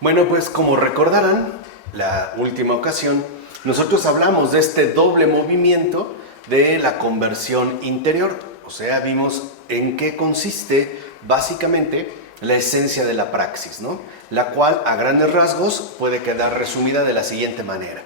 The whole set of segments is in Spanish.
Bueno, pues como recordarán, la última ocasión, nosotros hablamos de este doble movimiento de la conversión interior. O sea, vimos en qué consiste básicamente la esencia de la praxis, ¿no? La cual a grandes rasgos puede quedar resumida de la siguiente manera.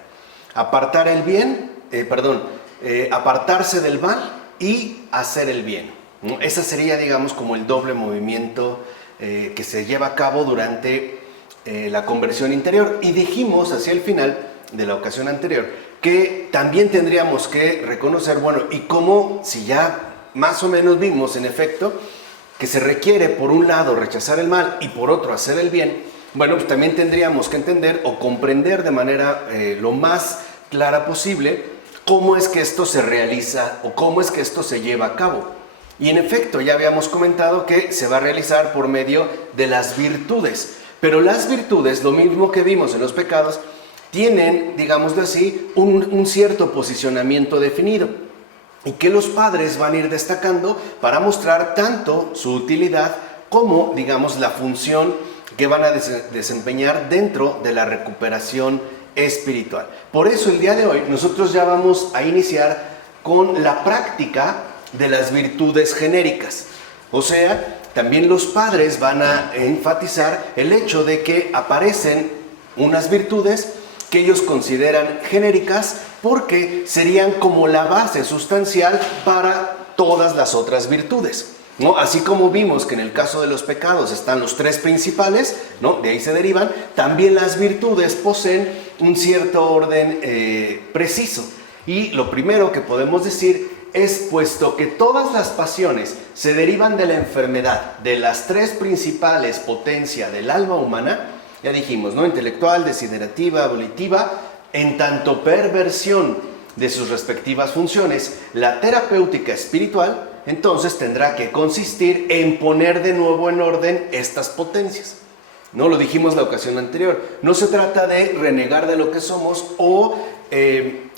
Apartarse del mal y hacer el bien, ¿no? Ese sería, digamos, como el doble movimiento que se lleva a cabo durante la conversión interior. Y dijimos hacia el final de la ocasión anterior que también tendríamos que reconocer, bueno, y cómo, si ya más o menos vimos en efecto que se requiere por un lado rechazar el mal y por otro hacer el bien, bueno, pues también tendríamos que entender o comprender de manera lo más clara posible cómo es que esto se realiza o cómo es que esto se lleva a cabo. Y en efecto, ya habíamos comentado que se va a realizar por medio de las virtudes. Pero las virtudes, lo mismo que vimos en los pecados, tienen, digámoslo así, un cierto posicionamiento definido y que los padres van a ir destacando para mostrar tanto su utilidad como, digamos, la función que van a desempeñar dentro de la recuperación espiritual. Por eso el día de hoy nosotros ya vamos a iniciar con la práctica de las virtudes genéricas. O sea, también los padres van a enfatizar el hecho de que aparecen unas virtudes que ellos consideran genéricas porque serían como la base sustancial para todas las otras virtudes, ¿no? Así como vimos que en el caso de los pecados están los tres principales, ¿no? De ahí se derivan, también las virtudes poseen un cierto orden preciso. Y lo primero que podemos decir es, puesto que todas las pasiones se derivan de la enfermedad de las tres principales potencias del alma humana, ya dijimos, ¿no? Intelectual, desiderativa, volitiva, en tanto perversión de sus respectivas funciones, la terapéutica espiritual, entonces tendrá que consistir en poner de nuevo en orden estas potencias. No lo dijimos la ocasión anterior, no se trata de renegar de lo que somos o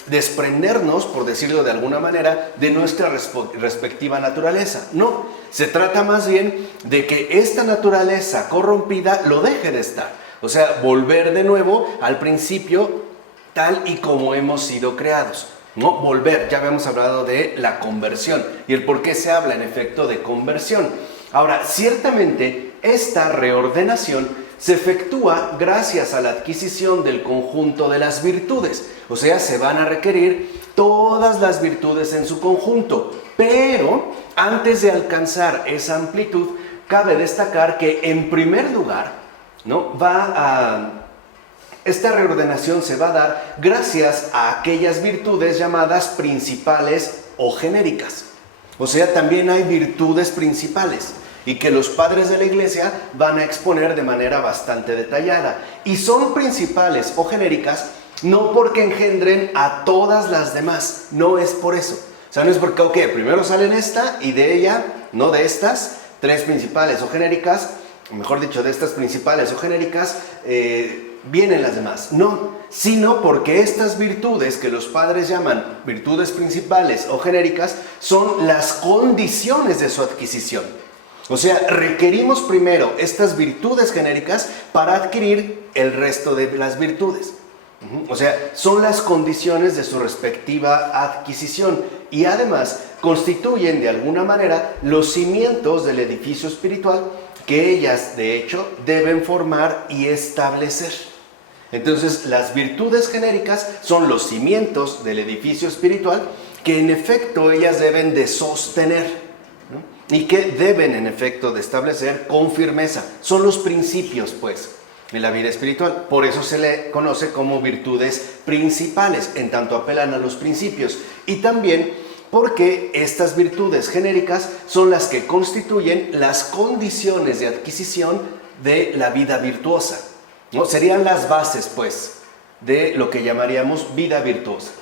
desprendernos, por decirlo de alguna manera, de nuestra respectiva naturaleza. No, se trata más bien de que esta naturaleza corrompida lo deje de estar. O sea, volver de nuevo al principio tal y como hemos sido creados. No, volver, ya habíamos hablado de la conversión y el por qué se habla en efecto de conversión. Ahora, ciertamente esta reordenación se efectúa gracias a la adquisición del conjunto de las virtudes. O sea, se van a requerir todas las virtudes en su conjunto. Pero antes de alcanzar esa amplitud, cabe destacar que en primer lugar, ¿no? Esta reordenación se va a dar gracias a aquellas virtudes llamadas principales o genéricas. O sea, también hay virtudes principales y que los padres de la iglesia van a exponer de manera bastante detallada. Y son principales o genéricas no porque engendren a todas las demás, no es por eso. O sea, no es porque, ok, primero salen esta y de ella, no de estas, tres principales o genéricas, o mejor dicho, de estas principales o genéricas, vienen las demás. No, sino porque estas virtudes que los padres llaman virtudes principales o genéricas son las condiciones de su adquisición. O sea, requerimos primero estas virtudes genéricas para adquirir el resto de las virtudes. O sea, son las condiciones de su respectiva adquisición y además constituyen de alguna manera los cimientos del edificio espiritual que ellas, de hecho, deben formar y establecer. Entonces, las virtudes genéricas son los cimientos del edificio espiritual que en efecto ellas deben de sostener, ¿no? Y que deben en efecto de establecer con firmeza. Son los principios, pues, de la vida espiritual. Por eso se le conoce como virtudes principales, en tanto apelan a los principios. Y también porque estas virtudes genéricas son las que constituyen las condiciones de adquisición de la vida virtuosa, ¿no? Serían las bases, pues, de lo que llamaríamos vida virtuosa.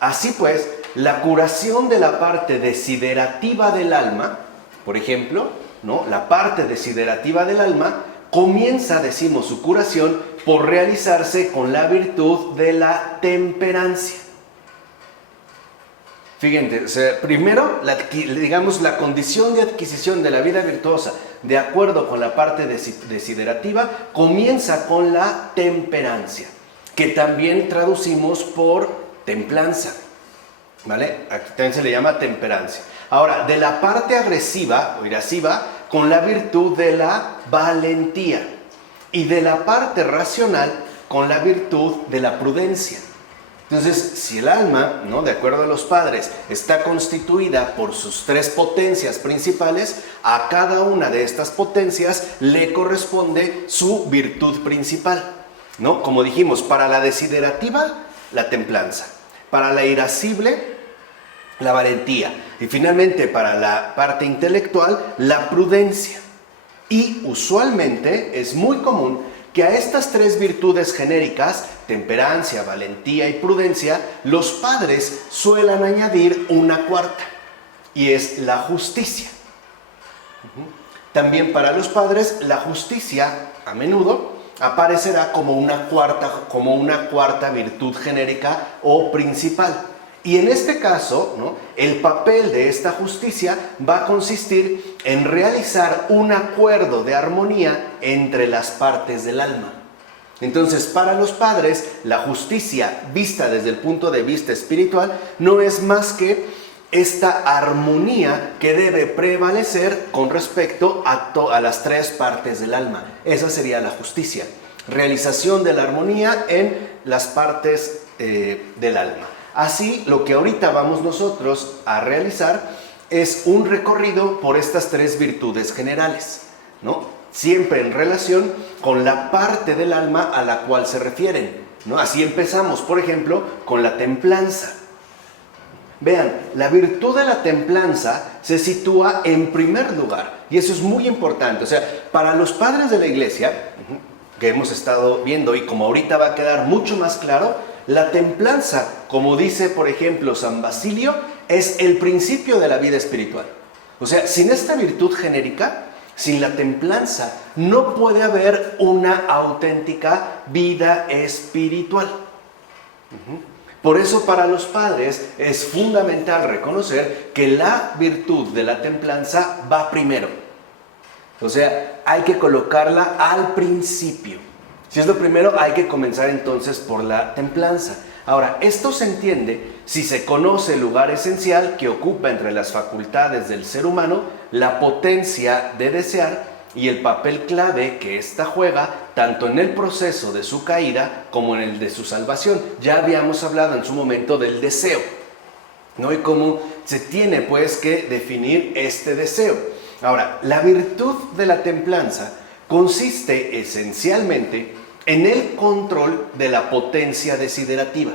Así pues, la curación de la parte desiderativa del alma, por ejemplo, ¿no? La parte desiderativa del alma comienza, decimos, su curación por realizarse con la virtud de la temperancia. Fíjense, o sea, primero, digamos, la condición de adquisición de la vida virtuosa, de acuerdo con la parte desiderativa, comienza con la temperancia, que también traducimos por templanza, ¿vale? Aquí también se le llama temperancia. Ahora, de la parte agresiva o irasciva, con la virtud de la valentía, y de la parte racional, con la virtud de la prudencia. Entonces, si el alma, ¿no?, de acuerdo a los padres, está constituida por sus tres potencias principales, a cada una de estas potencias le corresponde su virtud principal, ¿no? Como dijimos, para la desiderativa, la templanza; para la irascible, la valentía; y finalmente, para la parte intelectual, la prudencia. Y usualmente es muy común que a estas tres virtudes genéricas, temperancia, valentía y prudencia, los padres suelan añadir una cuarta, y es la justicia. También para los padres, la justicia a menudo aparecerá como una cuarta virtud genérica o principal. Y en este caso, ¿no?, el papel de esta justicia va a consistir en realizar un acuerdo de armonía entre las partes del alma. Entonces, para los padres, la justicia, vista desde el punto de vista espiritual, no es más que esta armonía que debe prevalecer con respecto a las tres partes del alma. Esa sería la justicia. Realización de la armonía en las partes del alma. Así, lo que ahorita vamos nosotros a realizar es un recorrido por estas tres virtudes generales, ¿no?, siempre en relación con la parte del alma a la cual se refieren, ¿no? Así empezamos, por ejemplo, con la templanza. Vean, la virtud de la templanza se sitúa en primer lugar, y eso es muy importante. O sea, para los padres de la iglesia, que hemos estado viendo, y como ahorita va a quedar mucho más claro, la templanza, como dice por ejemplo San Basilio, es el principio de la vida espiritual. O sea, sin esta virtud genérica, sin la templanza, no puede haber una auténtica vida espiritual. Por eso para los padres es fundamental reconocer que la virtud de la templanza va primero. O sea, hay que colocarla al principio. Si es lo primero, hay que comenzar entonces por la templanza. Ahora, esto se entiende si se conoce el lugar esencial que ocupa entre las facultades del ser humano la potencia de desear y el papel clave que ésta juega tanto en el proceso de su caída como en el de su salvación. Ya habíamos hablado en su momento del deseo, ¿no?, y cómo se tiene pues que definir este deseo. Ahora, la virtud de la templanza consiste esencialmente en el control de la potencia desiderativa,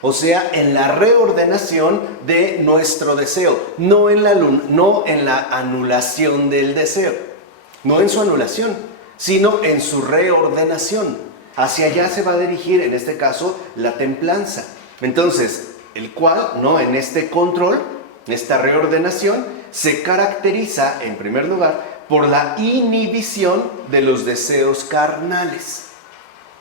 o sea, en la reordenación de nuestro deseo, no en la anulación del deseo, no en su anulación, sino en su reordenación. Hacia allá se va a dirigir, en este caso, la templanza. Entonces, el cual, ¿no?, en este control, en esta reordenación, se caracteriza, en primer lugar, por la inhibición de los deseos carnales.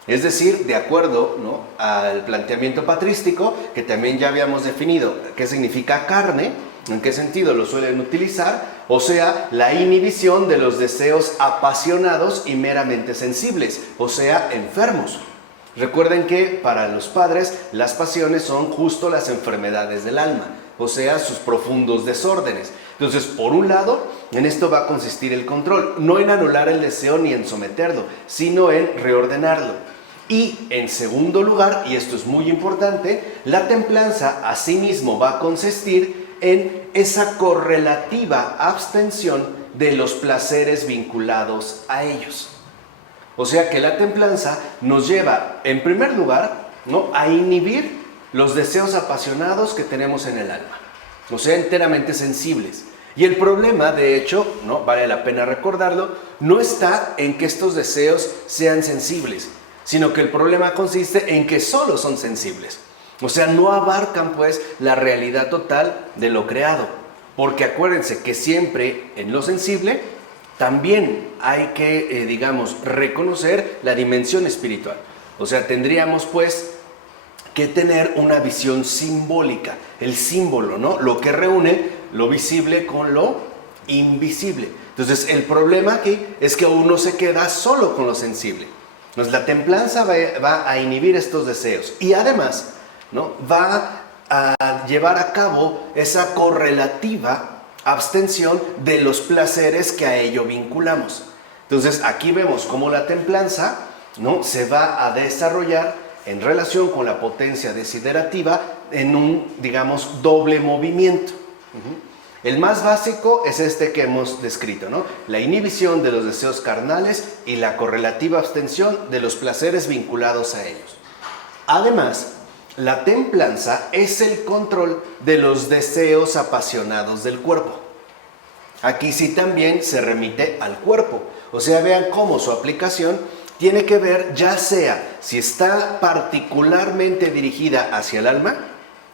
Es decir, de acuerdo, ¿no?, al planteamiento patrístico, que también ya habíamos definido qué significa carne, en qué sentido lo suelen utilizar, o sea, la inhibición de los deseos apasionados y meramente sensibles, o sea, enfermos. Recuerden que para los padres las pasiones son justo las enfermedades del alma, o sea, sus profundos desórdenes. Entonces, por un lado, en esto va a consistir el control, no en anular el deseo ni en someterlo, sino en reordenarlo. Y en segundo lugar, y esto es muy importante, la templanza asimismo va a consistir en esa correlativa abstención de los placeres vinculados a ellos. O sea que la templanza nos lleva, en primer lugar, ¿no?, a inhibir los deseos apasionados que tenemos en el alma, o sea, enteramente sensibles. Y el problema, de hecho, ¿no?, vale la pena recordarlo, no está en que estos deseos sean sensibles, sino que el problema consiste en que solo son sensibles. O sea, no abarcan pues la realidad total de lo creado. Porque acuérdense que siempre en lo sensible también hay que, reconocer la dimensión espiritual. O sea, tendríamos pues que tener una visión simbólica, el símbolo, ¿no? Lo que reúne lo visible con lo invisible. Entonces, el problema aquí es que uno se queda solo con lo sensible. Entonces, la templanza va a inhibir estos deseos y además, ¿no?, va a llevar a cabo esa correlativa abstención de los placeres que a ello vinculamos. Entonces, aquí vemos cómo la templanza, ¿no?, se va a desarrollar en relación con la potencia desiderativa en un, digamos, doble movimiento. El más básico es este que hemos descrito, ¿no? La inhibición de los deseos carnales y la correlativa abstención de los placeres vinculados a ellos. Además, la templanza es el control de los deseos apasionados del cuerpo. Aquí sí también se remite al cuerpo. O sea, vean cómo su aplicación tiene que ver ya sea si está particularmente dirigida hacia el alma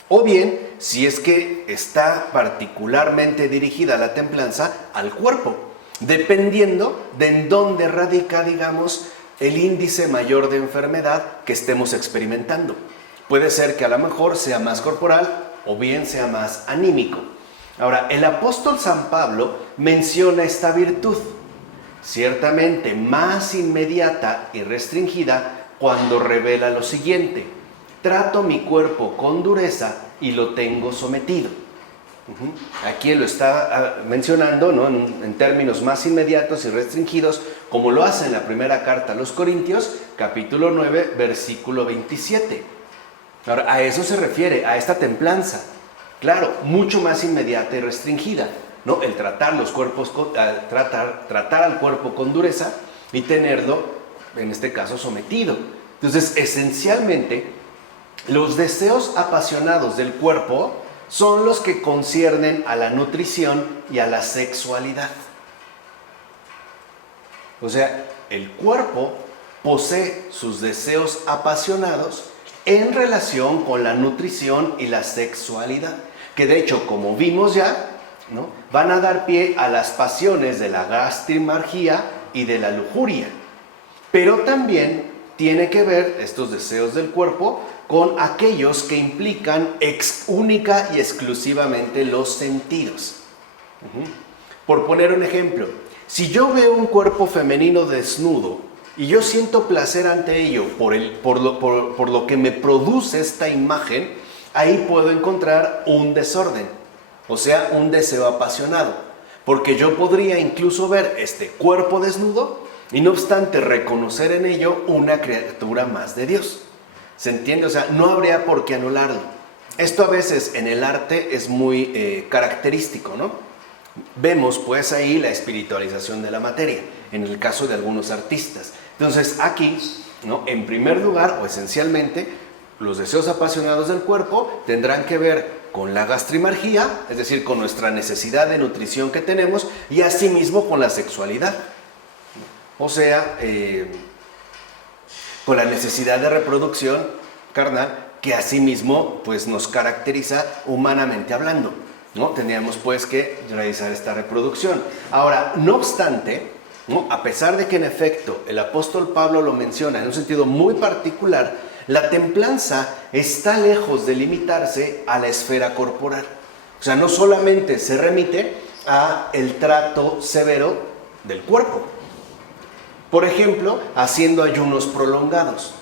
o bien si es que está particularmente dirigida la templanza al cuerpo, dependiendo de en dónde radica, digamos, el índice mayor de enfermedad que estemos experimentando. Puede ser que a lo mejor sea más corporal o bien sea más anímico. Ahora, el apóstol San Pablo menciona esta virtud, ciertamente más inmediata y restringida, cuando revela lo siguiente: trato mi cuerpo con dureza y lo tengo sometido. Aquí lo está mencionando, ¿no?, en términos más inmediatos y restringidos, como lo hace en la primera carta a los Corintios, capítulo 9, versículo 27. Ahora, a eso se refiere, a esta templanza. Claro, mucho más inmediata y restringida, ¿no? El tratar los cuerpos, tratar al cuerpo con dureza y tenerlo, en este caso, sometido. Entonces, esencialmente, los deseos apasionados del cuerpo son los que conciernen a la nutrición y a la sexualidad. O sea, el cuerpo posee sus deseos apasionados en relación con la nutrición y la sexualidad, que de hecho, como vimos ya, ¿no?, van a dar pie a las pasiones de la gastrimargía y de la lujuria. Pero también tiene que ver estos deseos del cuerpo con aquellos que implican única y exclusivamente los sentidos. Por poner un ejemplo, si yo veo un cuerpo femenino desnudo y yo siento placer ante ello por lo que me produce esta imagen, ahí puedo encontrar un desorden, o sea, un deseo apasionado, porque yo podría incluso ver este cuerpo desnudo y no obstante reconocer en ello una criatura más de Dios. ¿Se entiende? O sea, no habría por qué anularlo. Esto a veces en el arte es muy característico, ¿no? Vemos pues ahí la espiritualización de la materia, en el caso de algunos artistas. Entonces aquí, ¿no?, en primer lugar o esencialmente, los deseos apasionados del cuerpo tendrán que ver con la gastrimargía, es decir, con nuestra necesidad de nutrición que tenemos, y asimismo con la sexualidad. O sea, con la necesidad de reproducción carnal que asimismo pues, nos caracteriza humanamente hablando, ¿no? Teníamos pues que realizar esta reproducción. Ahora, no obstante, ¿no?, a pesar de que en efecto el apóstol Pablo lo menciona en un sentido muy particular, la templanza está lejos de limitarse a la esfera corporal. O sea, no solamente se remite a el trato severo del cuerpo. Por ejemplo, haciendo ayunos prolongados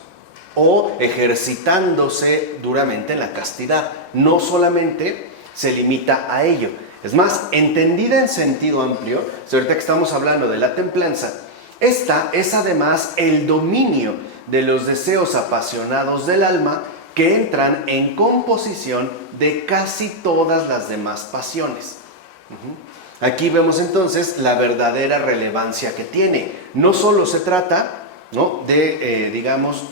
o ejercitándose duramente en la castidad. No solamente se limita a ello. Es más, entendida en sentido amplio, ahorita que estamos hablando de la templanza, esta es además el dominio de los deseos apasionados del alma que entran en composición de casi todas las demás pasiones. Aquí vemos entonces la verdadera relevancia que tiene. No solo se trata, ¿no?, de, digamos,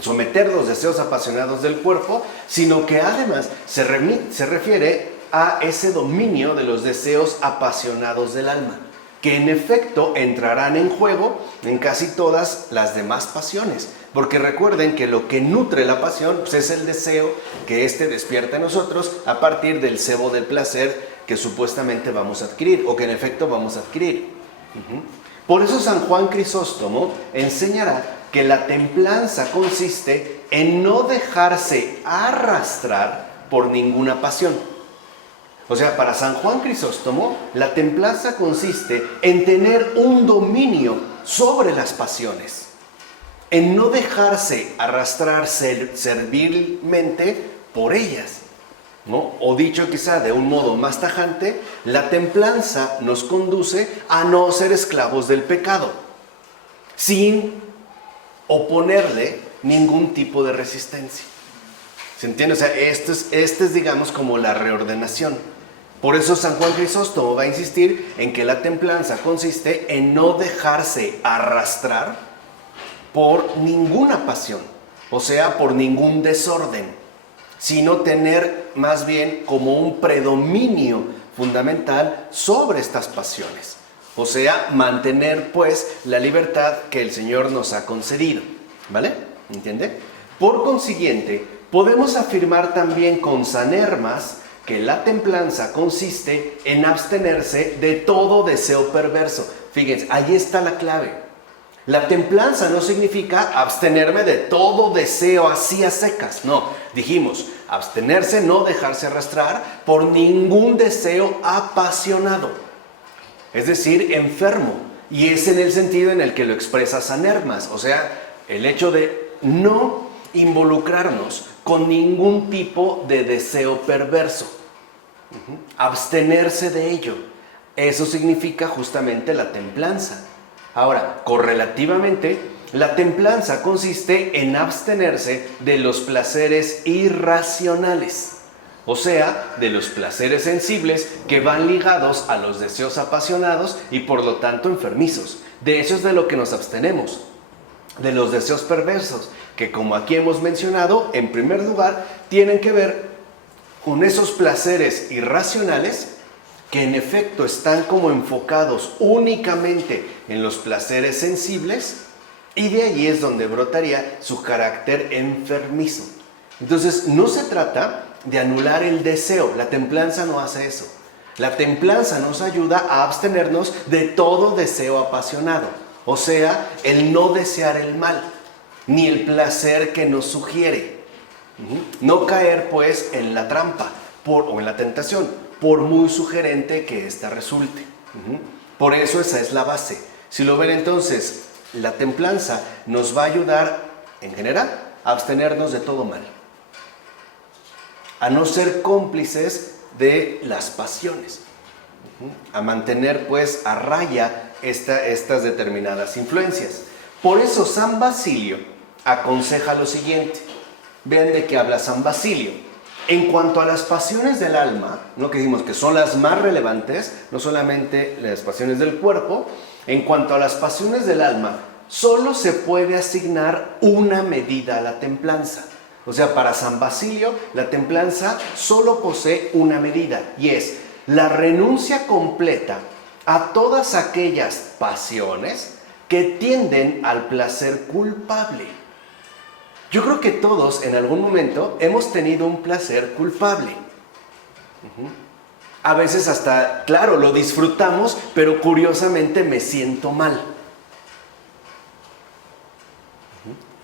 someter los deseos apasionados del cuerpo, sino que además se refiere a ese dominio de los deseos apasionados del alma, que en efecto entrarán en juego en casi todas las demás pasiones. Porque recuerden que lo que nutre la pasión pues, es el deseo que éste despierta en nosotros a partir del cebo del placer que supuestamente vamos a adquirir o que en efecto vamos a adquirir. Por eso San Juan Crisóstomo enseñará que la templanza consiste en no dejarse arrastrar por ninguna pasión. O sea, para San Juan Crisóstomo, la templanza consiste en tener un dominio sobre las pasiones, en no dejarse arrastrar servilmente por ellas, ¿no? O dicho quizá de un modo más tajante, la templanza nos conduce a no ser esclavos del pecado, sin oponerle ningún tipo de resistencia. ¿Se entiende? O sea, este es digamos como la reordenación. Por eso San Juan Crisóstomo va a insistir en que la templanza consiste en no dejarse arrastrar por ninguna pasión, o sea, por ningún desorden, sino tener más bien como un predominio fundamental sobre estas pasiones. O sea, mantener pues la libertad que el Señor nos ha concedido. ¿Vale? ¿Entiende? Por consiguiente, podemos afirmar también con San Hermas que la templanza consiste en abstenerse de todo deseo perverso. Fíjense, ahí está la clave. La templanza no significa abstenerme de todo deseo así a secas. No, dijimos, abstenerse, no dejarse arrastrar por ningún deseo apasionado. Es decir, enfermo. Y es en el sentido en el que lo expresa San Hermas. O sea, el hecho de no involucrarnos con ningún tipo de deseo perverso. Abstenerse de ello. Eso significa justamente la templanza. Ahora, correlativamente, la templanza consiste en abstenerse de los placeres irracionales. O sea, de los placeres sensibles que van ligados a los deseos apasionados y por lo tanto enfermizos. De eso es de lo que nos abstenemos. De los deseos perversos, que como aquí hemos mencionado, en primer lugar, tienen que ver con esos placeres irracionales que en efecto están como enfocados únicamente en los placeres sensibles, y de ahí es donde brotaría su carácter enfermizo. Entonces, no se trata de anular el deseo, la templanza no hace eso. La templanza nos ayuda a abstenernos de todo deseo apasionado, o sea, el no desear el mal, ni el placer que nos sugiere. No caer pues en la trampa o en la tentación, por muy sugerente que ésta resulte. Por eso esa es la base. Si lo ven entonces, la templanza nos va a ayudar en general a abstenernos de todo mal, a no ser cómplices de las pasiones, a mantener pues a raya estas determinadas influencias. Por eso San Basilio aconseja lo siguiente. Vean de qué habla San Basilio. En cuanto a las pasiones del alma, ¿no? Que dijimos que son las más relevantes, no solamente las pasiones del cuerpo, en cuanto a las pasiones del alma, solo se puede asignar una medida a la templanza. O sea, para San Basilio, la templanza solo posee una medida, y es la renuncia completa a todas aquellas pasiones que tienden al placer culpable. Yo creo que todos en algún momento hemos tenido un placer culpable. A veces hasta, claro, lo disfrutamos, pero curiosamente me siento mal.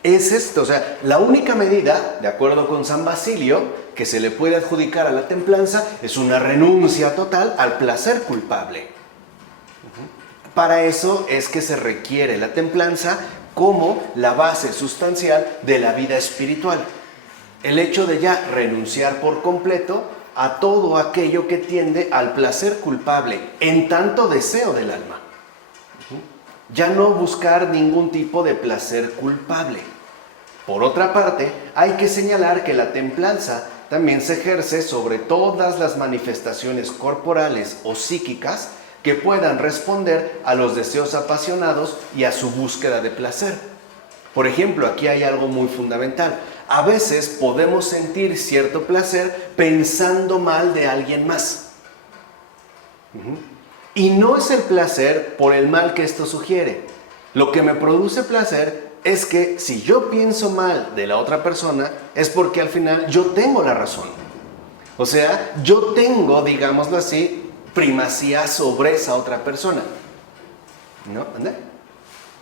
Es esto, o sea, la única medida, de acuerdo con San Basilio, que se le puede adjudicar a la templanza es una renuncia total al placer culpable. Para eso es que se requiere la templanza como la base sustancial de la vida espiritual. El hecho de ya renunciar por completo a todo aquello que tiende al placer culpable, en tanto deseo del alma. Ya no buscar ningún tipo de placer culpable. Por otra parte, hay que señalar que la templanza también se ejerce sobre todas las manifestaciones corporales o psíquicas que puedan responder a los deseos apasionados y a su búsqueda de placer. Por ejemplo, aquí hay algo muy fundamental. A veces podemos sentir cierto placer pensando mal de alguien más. Y no es el placer por el mal que esto sugiere. Lo que me produce placer es que si yo pienso mal de la otra persona, es porque al final yo tengo la razón. O sea, yo tengo, digámoslo así, primacía sobre esa otra persona. ¿No? ¿Anda?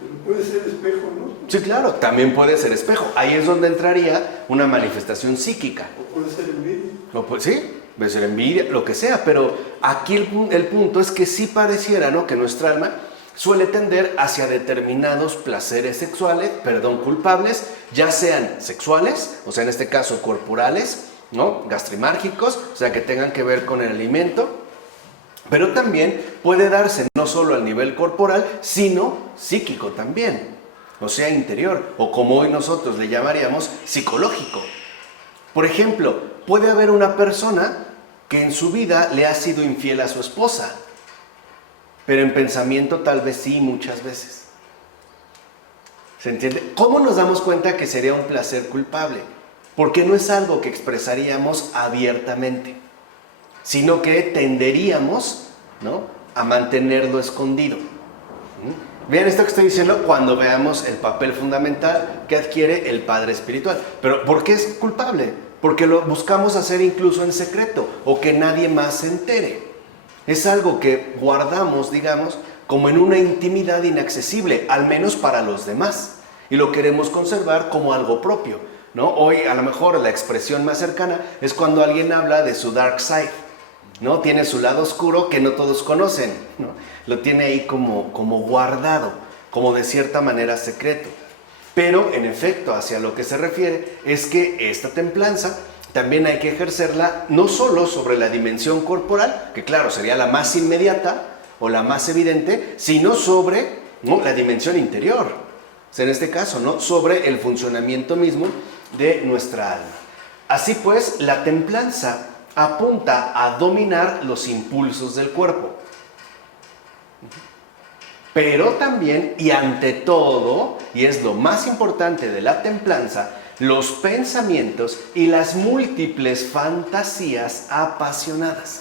Pero puede ser espejo, ¿no? Sí, claro, también puede ser espejo. Ahí es donde entraría una manifestación psíquica. O puede ser envidia. Sí, puede ser envidia, lo que sea, pero aquí el punto es que sí pareciera, ¿no?, que nuestra alma suele tender hacia determinados placeres sexuales, culpables, ya sean sexuales, o sea, en este caso corporales, ¿no?, gastrimárgicos, o sea, que tengan que ver con el alimento, pero también puede darse no solo al nivel corporal, sino psíquico también, o sea, interior, o como hoy nosotros le llamaríamos psicológico. Por ejemplo, puede haber una persona que en su vida le ha sido infiel a su esposa, pero en pensamiento tal vez sí, muchas veces. ¿Se entiende? ¿Cómo nos damos cuenta que sería un placer culpable? Porque no es algo que expresaríamos abiertamente, sino que tenderíamos, ¿no?, a mantenerlo escondido. Vean esto que estoy diciendo cuando veamos el papel fundamental que adquiere el padre espiritual. Pero ¿por qué es culpable? Porque lo buscamos hacer incluso en secreto o que nadie más se entere. Es algo que guardamos, digamos, como en una intimidad inaccesible, al menos para los demás. Y lo queremos conservar como algo propio, ¿no? Hoy a lo mejor la expresión más cercana es cuando alguien habla de su dark side, ¿no? Tiene su lado oscuro que no todos conocen, ¿no? Lo tiene ahí como guardado, como de cierta manera secreto. Pero en efecto, hacia lo que se refiere es que esta templanza también hay que ejercerla no solo sobre la dimensión corporal, que claro, sería la más inmediata o la más evidente, sino sobre, ¿no?, la dimensión interior. O sea, en este caso, ¿no?, sobre el funcionamiento mismo de nuestra alma. Así pues, la templanza apunta a dominar los impulsos del cuerpo. Pero también, y ante todo, y es lo más importante de la templanza, los pensamientos y las múltiples fantasías apasionadas.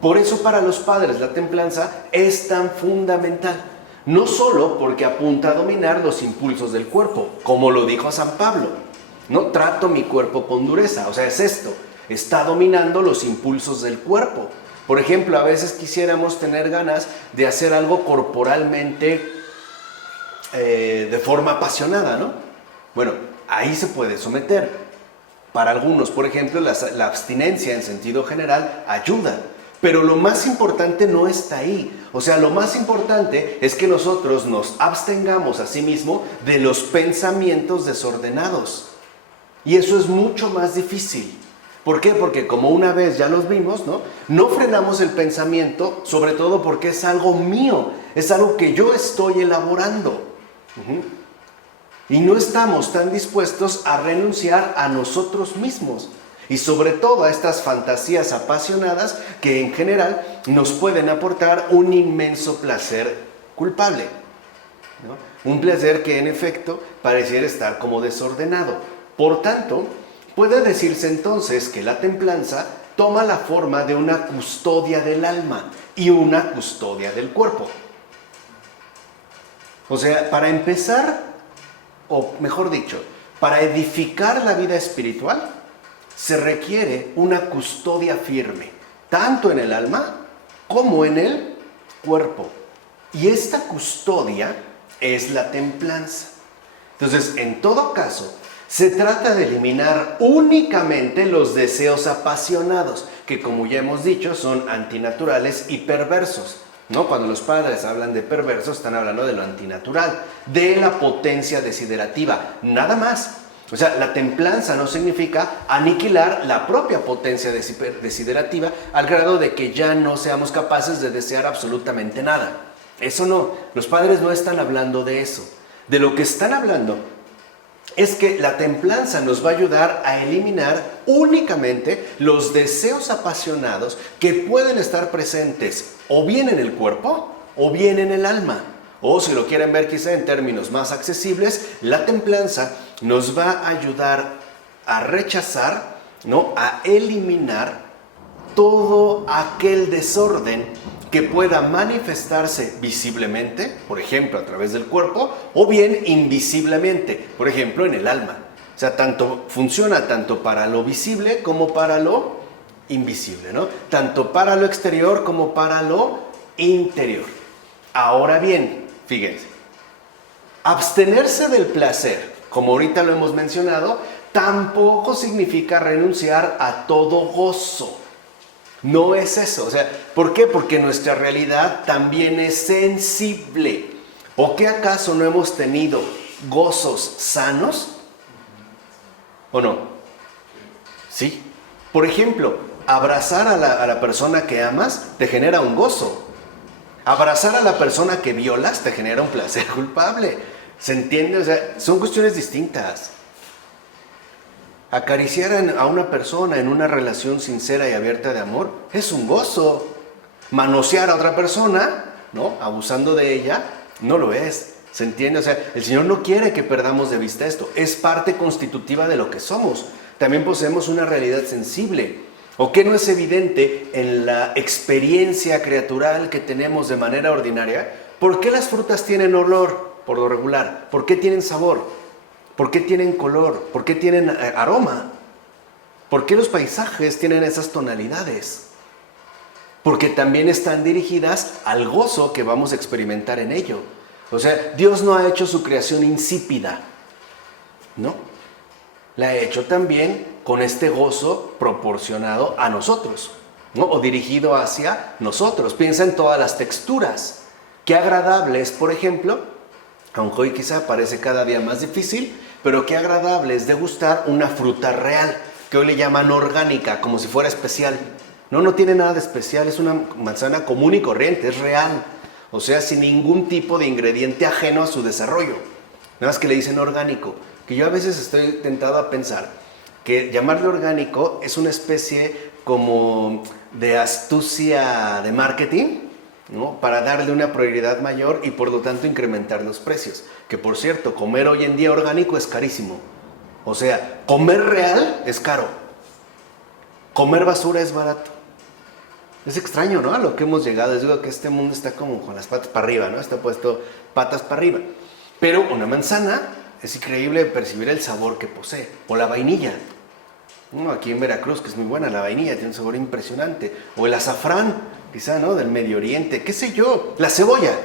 Por eso para los padres la templanza es tan fundamental. No solo porque apunta a dominar los impulsos del cuerpo, como lo dijo San Pablo. No trato mi cuerpo con dureza, o sea, es esto. Está dominando los impulsos del cuerpo. Por ejemplo, a veces quisiéramos tener ganas de hacer algo corporalmente de forma apasionada, ¿no? Bueno, ahí se puede someter. Para algunos, por ejemplo, la abstinencia en sentido general ayuda. Pero lo más importante no está ahí. O sea, lo más importante es que nosotros nos abstengamos a sí mismo de los pensamientos desordenados. Y eso es mucho más difícil. ¿Por qué? Porque como una vez ya los vimos, ¿no? No frenamos el pensamiento, sobre todo porque es algo mío, es algo que yo estoy elaborando. Y no estamos tan dispuestos a renunciar a nosotros mismos. Y sobre todo a estas fantasías apasionadas que en general nos pueden aportar un inmenso placer culpable, ¿no? Un placer que en efecto pareciera estar como desordenado. Por tanto, puede decirse entonces que la templanza toma la forma de una custodia del alma y una custodia del cuerpo. O sea, para empezar, o mejor dicho, para edificar la vida espiritual, se requiere una custodia firme, tanto en el alma como en el cuerpo. Y esta custodia es la templanza. Entonces, en todo caso, se trata de eliminar únicamente los deseos apasionados, que como ya hemos dicho, son antinaturales y perversos, ¿no? Cuando los padres hablan de perversos, están hablando de lo antinatural, de la potencia desiderativa, nada más. O sea, la templanza no significa aniquilar la propia potencia desiderativa al grado de que ya no seamos capaces de desear absolutamente nada. Eso no, los padres no están hablando de eso. De lo que están hablando es que la templanza nos va a ayudar a eliminar únicamente los deseos apasionados que pueden estar presentes o bien en el cuerpo o bien en el alma. O si lo quieren ver quizá en términos más accesibles, la templanza nos va a ayudar a rechazar, ¿no?, a eliminar todo aquel desorden que pueda manifestarse visiblemente, por ejemplo, a través del cuerpo, o bien invisiblemente, por ejemplo, en el alma. O sea, funciona tanto para lo visible como para lo invisible, ¿no? Tanto para lo exterior como para lo interior. Ahora bien, fíjense, Abstenerse del placer, como ahorita lo hemos mencionado, tampoco significa renunciar a todo gozo. No es eso. O sea, ¿por qué? Porque nuestra realidad también es sensible. ¿O qué acaso no hemos tenido gozos sanos? ¿O no? Sí. Por ejemplo, abrazar a la persona que amas te genera un gozo. Abrazar a la persona que violas te genera un placer culpable. ¿Se entiende? O sea, son cuestiones distintas. Acariciar a una persona en una relación sincera y abierta de amor es un gozo. Manosear a otra persona, ¿no?, abusando de ella, no lo es. ¿Se entiende? O sea, el Señor no quiere que perdamos de vista esto. Es parte constitutiva de lo que somos. También poseemos una realidad sensible. ¿O qué no es evidente en la experiencia criatural que tenemos de manera ordinaria? ¿Por qué las frutas tienen olor por lo regular? ¿Por qué tienen sabor? ¿Por qué tienen color? ¿Por qué tienen aroma? ¿Por qué los paisajes tienen esas tonalidades? Porque también están dirigidas al gozo que vamos a experimentar en ello. O sea, Dios no ha hecho su creación insípida, ¿no? La ha hecho también con este gozo proporcionado a nosotros, ¿no?, o dirigido hacia nosotros. Piensa en todas las texturas. Qué agradable es, por ejemplo, aunque hoy quizá parece cada día más difícil, pero qué agradable es degustar una fruta real, que hoy le llaman orgánica, como si fuera especial. No tiene nada de especial, es una manzana común y corriente, es real. O sea, sin ningún tipo de ingrediente ajeno a su desarrollo. Nada más que le dicen orgánico, que yo a veces estoy tentado a pensar que llamarle orgánico es una especie como de astucia de marketing, ¿no?, para darle una prioridad mayor y por lo tanto incrementar los precios. Que por cierto, comer hoy en día orgánico es carísimo. O sea, comer real es caro. Comer basura es barato. Es extraño, ¿no?, a lo que hemos llegado. Les digo que este mundo está como con las patas para arriba, ¿no? Está puesto patas para arriba. Pero una manzana es increíble percibir el sabor que posee. O la vainilla. Aquí en Veracruz, que es muy buena la vainilla, tiene un sabor impresionante. O el azafrán, quizá, ¿no?, del Medio Oriente. ¿Qué sé yo? La cebolla.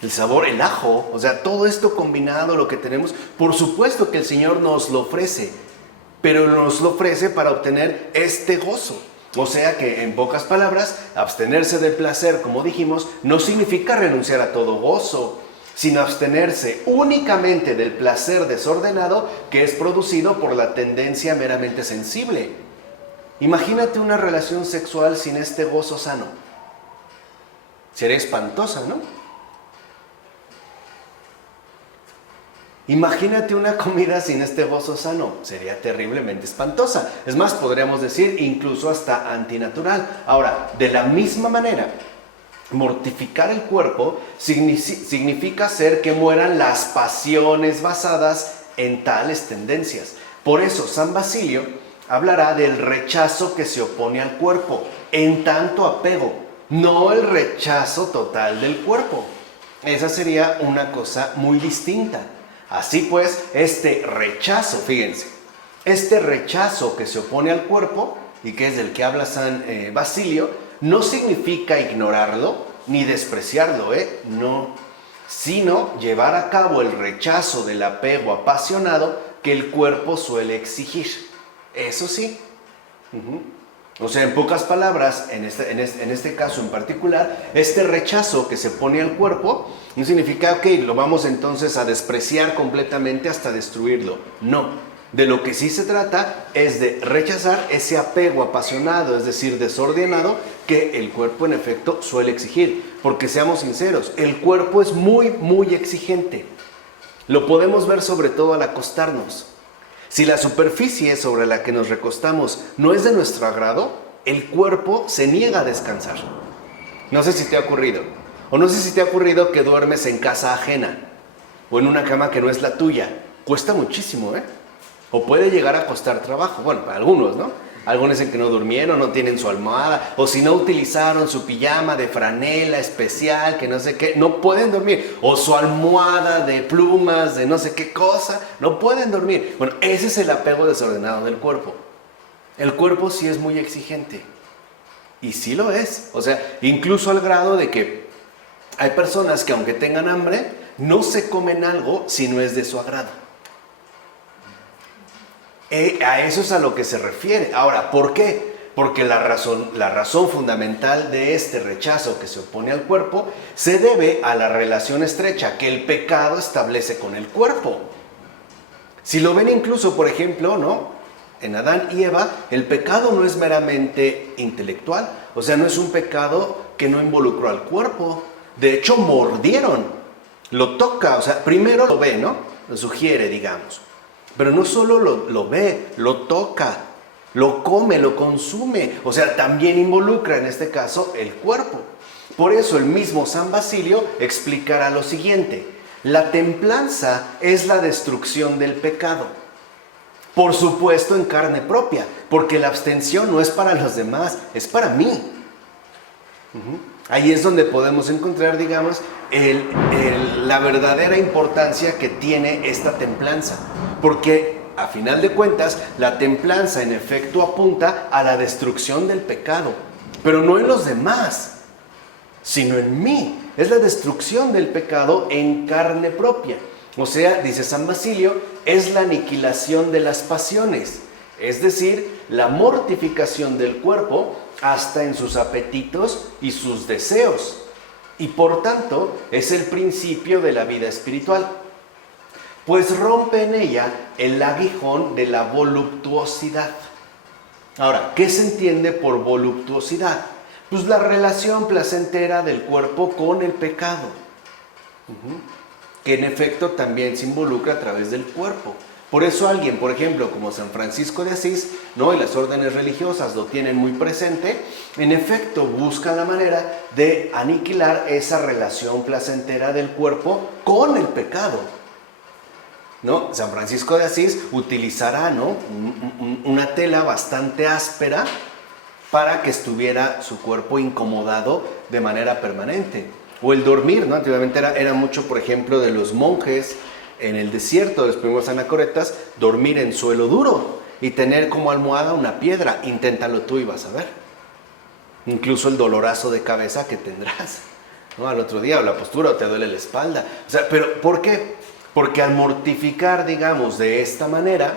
El sabor, el ajo. O sea, todo esto combinado, lo que tenemos, por supuesto que el Señor nos lo ofrece. Pero nos lo ofrece para obtener este gozo. O sea que, en pocas palabras, abstenerse del placer, como dijimos, no significa renunciar a todo gozo, sino abstenerse únicamente del placer desordenado que es producido por la tendencia meramente sensible. Imagínate una relación sexual sin este gozo sano. Sería espantosa, ¿no? Imagínate una comida sin este gozo sano. Sería terriblemente espantosa. Es más, podríamos decir incluso hasta antinatural. Ahora, de la misma manera, mortificar el cuerpo significa hacer que mueran las pasiones basadas en tales tendencias. Por eso San Basilio hablará del rechazo que se opone al cuerpo, en tanto apego, no el rechazo total del cuerpo. Esa sería una cosa muy distinta. Así pues, este rechazo, fíjense, este rechazo que se opone al cuerpo, y que es del que habla San Basilio, no significa ignorarlo ni despreciarlo, no, sino llevar a cabo el rechazo del apego apasionado que el cuerpo suele exigir. Eso sí. O sea, en pocas palabras, en este caso en particular, este rechazo que se pone al cuerpo no significa, ok, lo vamos entonces a despreciar completamente hasta destruirlo. No, de lo que sí se trata es de rechazar ese apego apasionado, es decir, desordenado, que el cuerpo en efecto suele exigir. Porque seamos sinceros, el cuerpo es muy, muy exigente. Lo podemos ver sobre todo al acostarnos. Si la superficie sobre la que nos recostamos no es de nuestro agrado, el cuerpo se niega a descansar. No sé si te ha ocurrido. O no sé si te ha ocurrido que duermes en casa ajena o en una cama que no es la tuya. Cuesta muchísimo, O puede llegar a costar trabajo. Bueno, para algunos, ¿no? Algunos dicen que no durmieron, no tienen su almohada, o si no utilizaron su pijama de franela especial, que no sé qué, no pueden dormir. O su almohada de plumas, de no sé qué cosa, no pueden dormir. Bueno, ese es el apego desordenado del cuerpo. El cuerpo sí es muy exigente. Y sí lo es. O sea, incluso al grado de que hay personas que aunque tengan hambre, no se comen algo si no es de su agrado. A eso es a lo que se refiere. Ahora, ¿por qué? Porque la razón fundamental de este rechazo que se opone al cuerpo se debe a la relación estrecha que el pecado establece con el cuerpo. Si lo ven incluso, por ejemplo, ¿no?, en Adán y Eva, el pecado no es meramente intelectual, o sea, no es un pecado que no involucró al cuerpo. De hecho, mordieron, lo toca, o sea, primero lo ve, ¿no?, lo sugiere, digamos, pero no solo lo ve, lo toca, lo come, lo consume, o sea, también involucra en este caso el cuerpo. Por eso el mismo San Basilio explicará lo siguiente: la templanza es la destrucción del pecado. Por supuesto en carne propia, porque la abstención no es para los demás, es para mí. Ahí es donde podemos encontrar, digamos, la verdadera importancia que tiene esta templanza. Porque, a final de cuentas, la templanza en efecto apunta a la destrucción del pecado, pero no en los demás, sino en mí. Es la destrucción del pecado en carne propia. O sea, dice San Basilio, es la aniquilación de las pasiones, es decir, la mortificación del cuerpo hasta en sus apetitos y sus deseos. Y por tanto, es el principio de la vida espiritual, pues rompe en ella el aguijón de la voluptuosidad. Ahora, ¿qué se entiende por voluptuosidad? Pues la relación placentera del cuerpo con el pecado. Que en efecto también se involucra a través del cuerpo. Por eso alguien, por ejemplo, como San Francisco de Asís, ¿no?, y las órdenes religiosas lo tienen muy presente, en efecto buscan la manera de aniquilar esa relación placentera del cuerpo con el pecado, ¿no? San Francisco de Asís utilizará, ¿no?, una tela bastante áspera para que estuviera su cuerpo incomodado de manera permanente. O el dormir, ¿no? Antiguamente era mucho, por ejemplo, de los monjes en el desierto de los primeros anacoretas, dormir en suelo duro y tener como almohada una piedra. Inténtalo tú y vas a ver. Incluso el dolorazo de cabeza que tendrás, ¿no?, al otro día, o la postura, o te duele la espalda. O sea, ¿pero por qué? Porque al mortificar, digamos, de esta manera,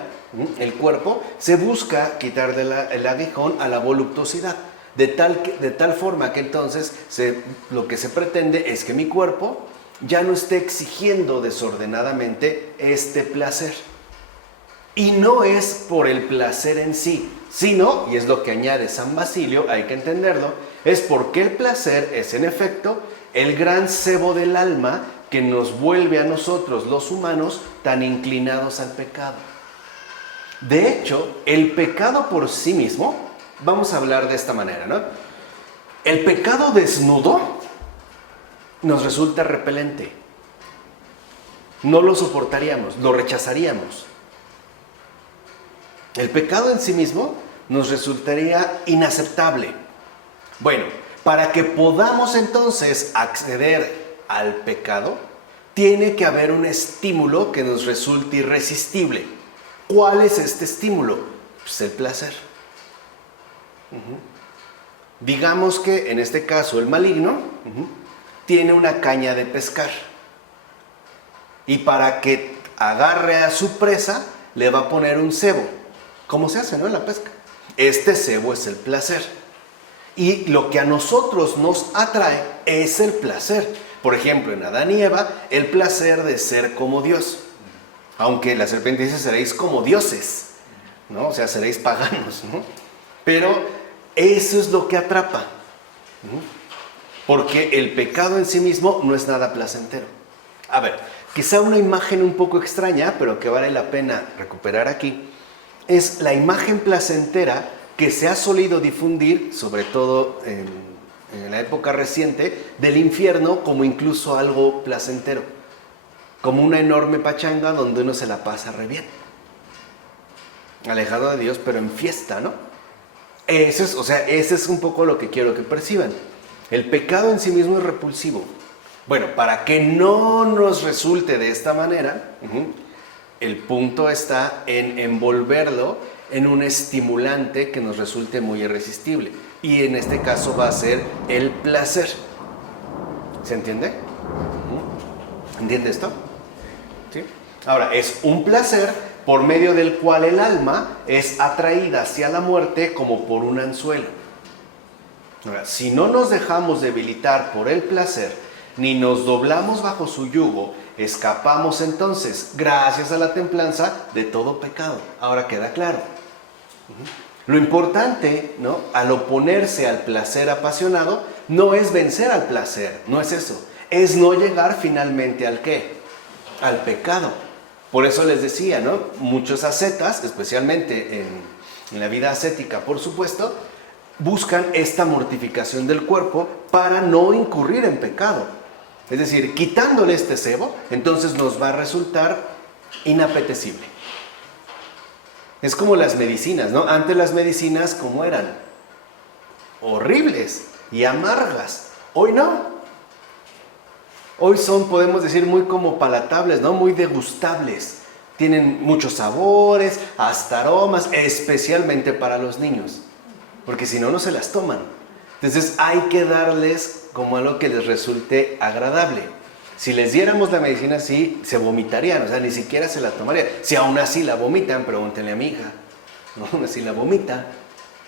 el cuerpo, se busca quitarle el aguijón a la voluptuosidad. De tal forma que entonces lo que se pretende es que mi cuerpo ya no esté exigiendo desordenadamente este placer. Y no es por el placer en sí, sino, y es lo que añade San Basilio, hay que entenderlo, es porque el placer es en efecto el gran cebo del alma que nos vuelve a nosotros los humanos tan inclinados al pecado. De hecho, el pecado por sí mismo, vamos a hablar de esta manera, ¿no? El pecado desnudo nos resulta repelente. No lo soportaríamos, lo rechazaríamos. El pecado en sí mismo nos resultaría inaceptable. Bueno, para que podamos entonces acceder al pecado, tiene que haber un estímulo que nos resulte irresistible. ¿Cuál es este estímulo? Pues el placer. Digamos que en este caso el maligno tiene una caña de pescar y para que agarre a su presa le va a poner un cebo, como se hace, ¿no?, en la pesca. Este cebo es el placer y lo que a nosotros nos atrae es el placer. Por ejemplo, en Adán y Eva, el placer de ser como Dios, aunque la serpiente dice seréis como dioses, ¿no? O sea, seréis paganos, ¿no? Pero eso es lo que atrapa, porque el pecado en sí mismo no es nada placentero. A ver, quizá una imagen un poco extraña, pero que vale la pena recuperar aquí, es la imagen placentera que se ha solido difundir, sobre todo en la época reciente, del infierno como incluso algo placentero, como una enorme pachanga donde uno se la pasa re bien, alejado de Dios, pero en fiesta, ¿no? Ese es un poco lo que quiero que perciban. El pecado en sí mismo es repulsivo. Bueno, para que no nos resulte de esta manera, el punto está en envolverlo en un estimulante que nos resulte muy irresistible. Y en este caso va a ser el placer. ¿Se entiende? ¿Entiende esto? ¿Sí? Ahora, es un placer por medio del cual el alma es atraída hacia la muerte como por un anzuelo. Ahora, si no nos dejamos debilitar por el placer, ni nos doblamos bajo su yugo, escapamos entonces, gracias a la templanza, de todo pecado. Ahora queda claro. Lo importante, ¿no?, al oponerse al placer apasionado, no es vencer al placer, no es eso. Es no llegar finalmente ¿al qué? Al pecado. Por eso les decía, ¿no?, muchos ascetas, especialmente en la vida ascética, por supuesto, buscan esta mortificación del cuerpo para no incurrir en pecado. Es decir, quitándole este cebo, entonces nos va a resultar inapetecible. Es como las medicinas, ¿no? Antes las medicinas, ¿cómo eran? Horribles y amargas. Hoy no. Hoy son, podemos decir, muy como palatables, ¿no? Muy degustables. Tienen muchos sabores, hasta aromas, especialmente para los niños. Porque si no, no se las toman. Entonces hay que darles como algo que les resulte agradable. Si les diéramos la medicina así, se vomitarían, o sea, ni siquiera se la tomarían. Si aún así la vomitan, pregúntenle a mi hija, ¿no? Aún así la vomita.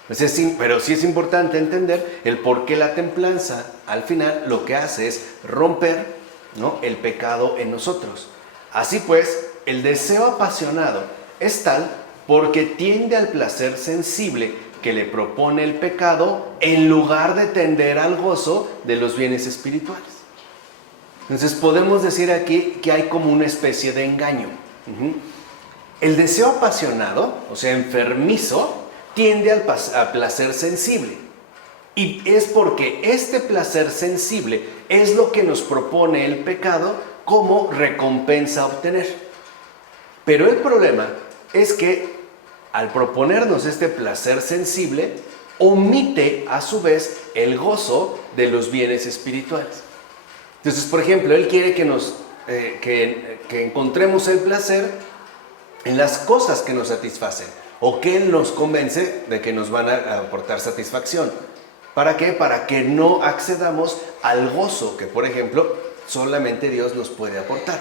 Pues pero sí es importante entender el por qué la templanza, al final, lo que hace es romper, ¿no?, el pecado en nosotros. Así pues, el deseo apasionado es tal porque tiende al placer sensible que le propone el pecado en lugar de tender al gozo de los bienes espirituales. Entonces podemos decir aquí que hay como una especie de engaño. El deseo apasionado, o sea, enfermizo, tiende al placer sensible. Y es porque este placer sensible es lo que nos propone el pecado como recompensa a obtener. Pero el problema es que al proponernos este placer sensible, omite a su vez el gozo de los bienes espirituales. Entonces, por ejemplo, él quiere que encontremos el placer en las cosas que nos satisfacen o que él nos convence de que nos van a aportar satisfacción. ¿Para qué? Para que no accedamos al gozo que, por ejemplo, solamente Dios nos puede aportar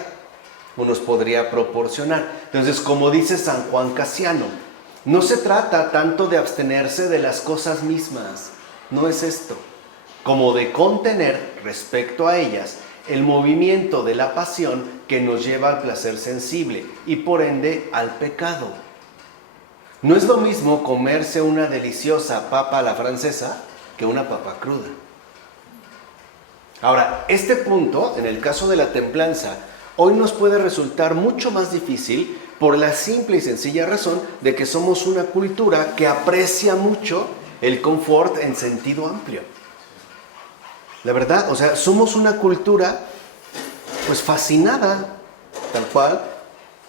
o nos podría proporcionar. Entonces, como dice San Juan Casiano, no se trata tanto de abstenerse de las cosas mismas, no es esto, como de contener respecto a ellas el movimiento de la pasión que nos lleva al placer sensible y por ende al pecado. No es lo mismo comerse una deliciosa papa a la francesa que una papa cruda. Ahora, este punto, en el caso de la templanza, hoy nos puede resultar mucho más difícil por la simple y sencilla razón de que somos una cultura que aprecia mucho el confort en sentido amplio. La verdad, o sea, somos una cultura pues fascinada, tal cual,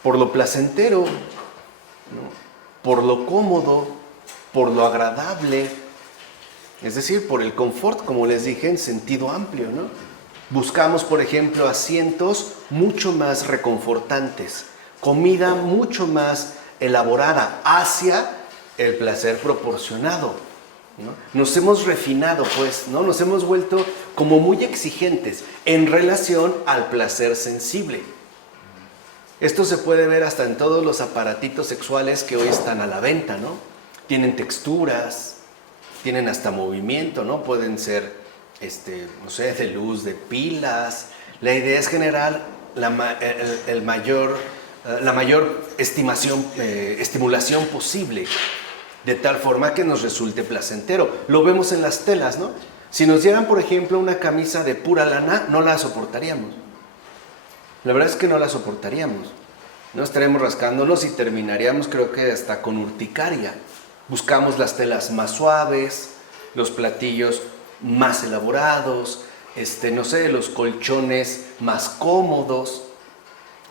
por lo placentero, ¿no?, por lo cómodo, por lo agradable, es decir, por el confort, como les dije, en sentido amplio, ¿no? Buscamos, por ejemplo, asientos mucho más reconfortantes, comida mucho más elaborada hacia el placer proporcionado, ¿no? Nos hemos refinado, pues, ¿no? Nos hemos vuelto como muy exigentes en relación al placer sensible. Esto se puede ver hasta en todos los aparatitos sexuales que hoy están a la venta, ¿no? Tienen texturas, tienen hasta movimiento, ¿no? Pueden ser, no sé, de luz, de pilas. La idea es generar la mayor estimulación posible, de tal forma que nos resulte placentero. Lo vemos en las telas, ¿no? Si nos dieran, por ejemplo, una camisa de pura lana, no la soportaríamos. La verdad es que no la soportaríamos. No estaríamos rascándonos y terminaríamos, creo que hasta con urticaria. Buscamos las telas más suaves, los platillos más elaborados, no sé, los colchones más cómodos,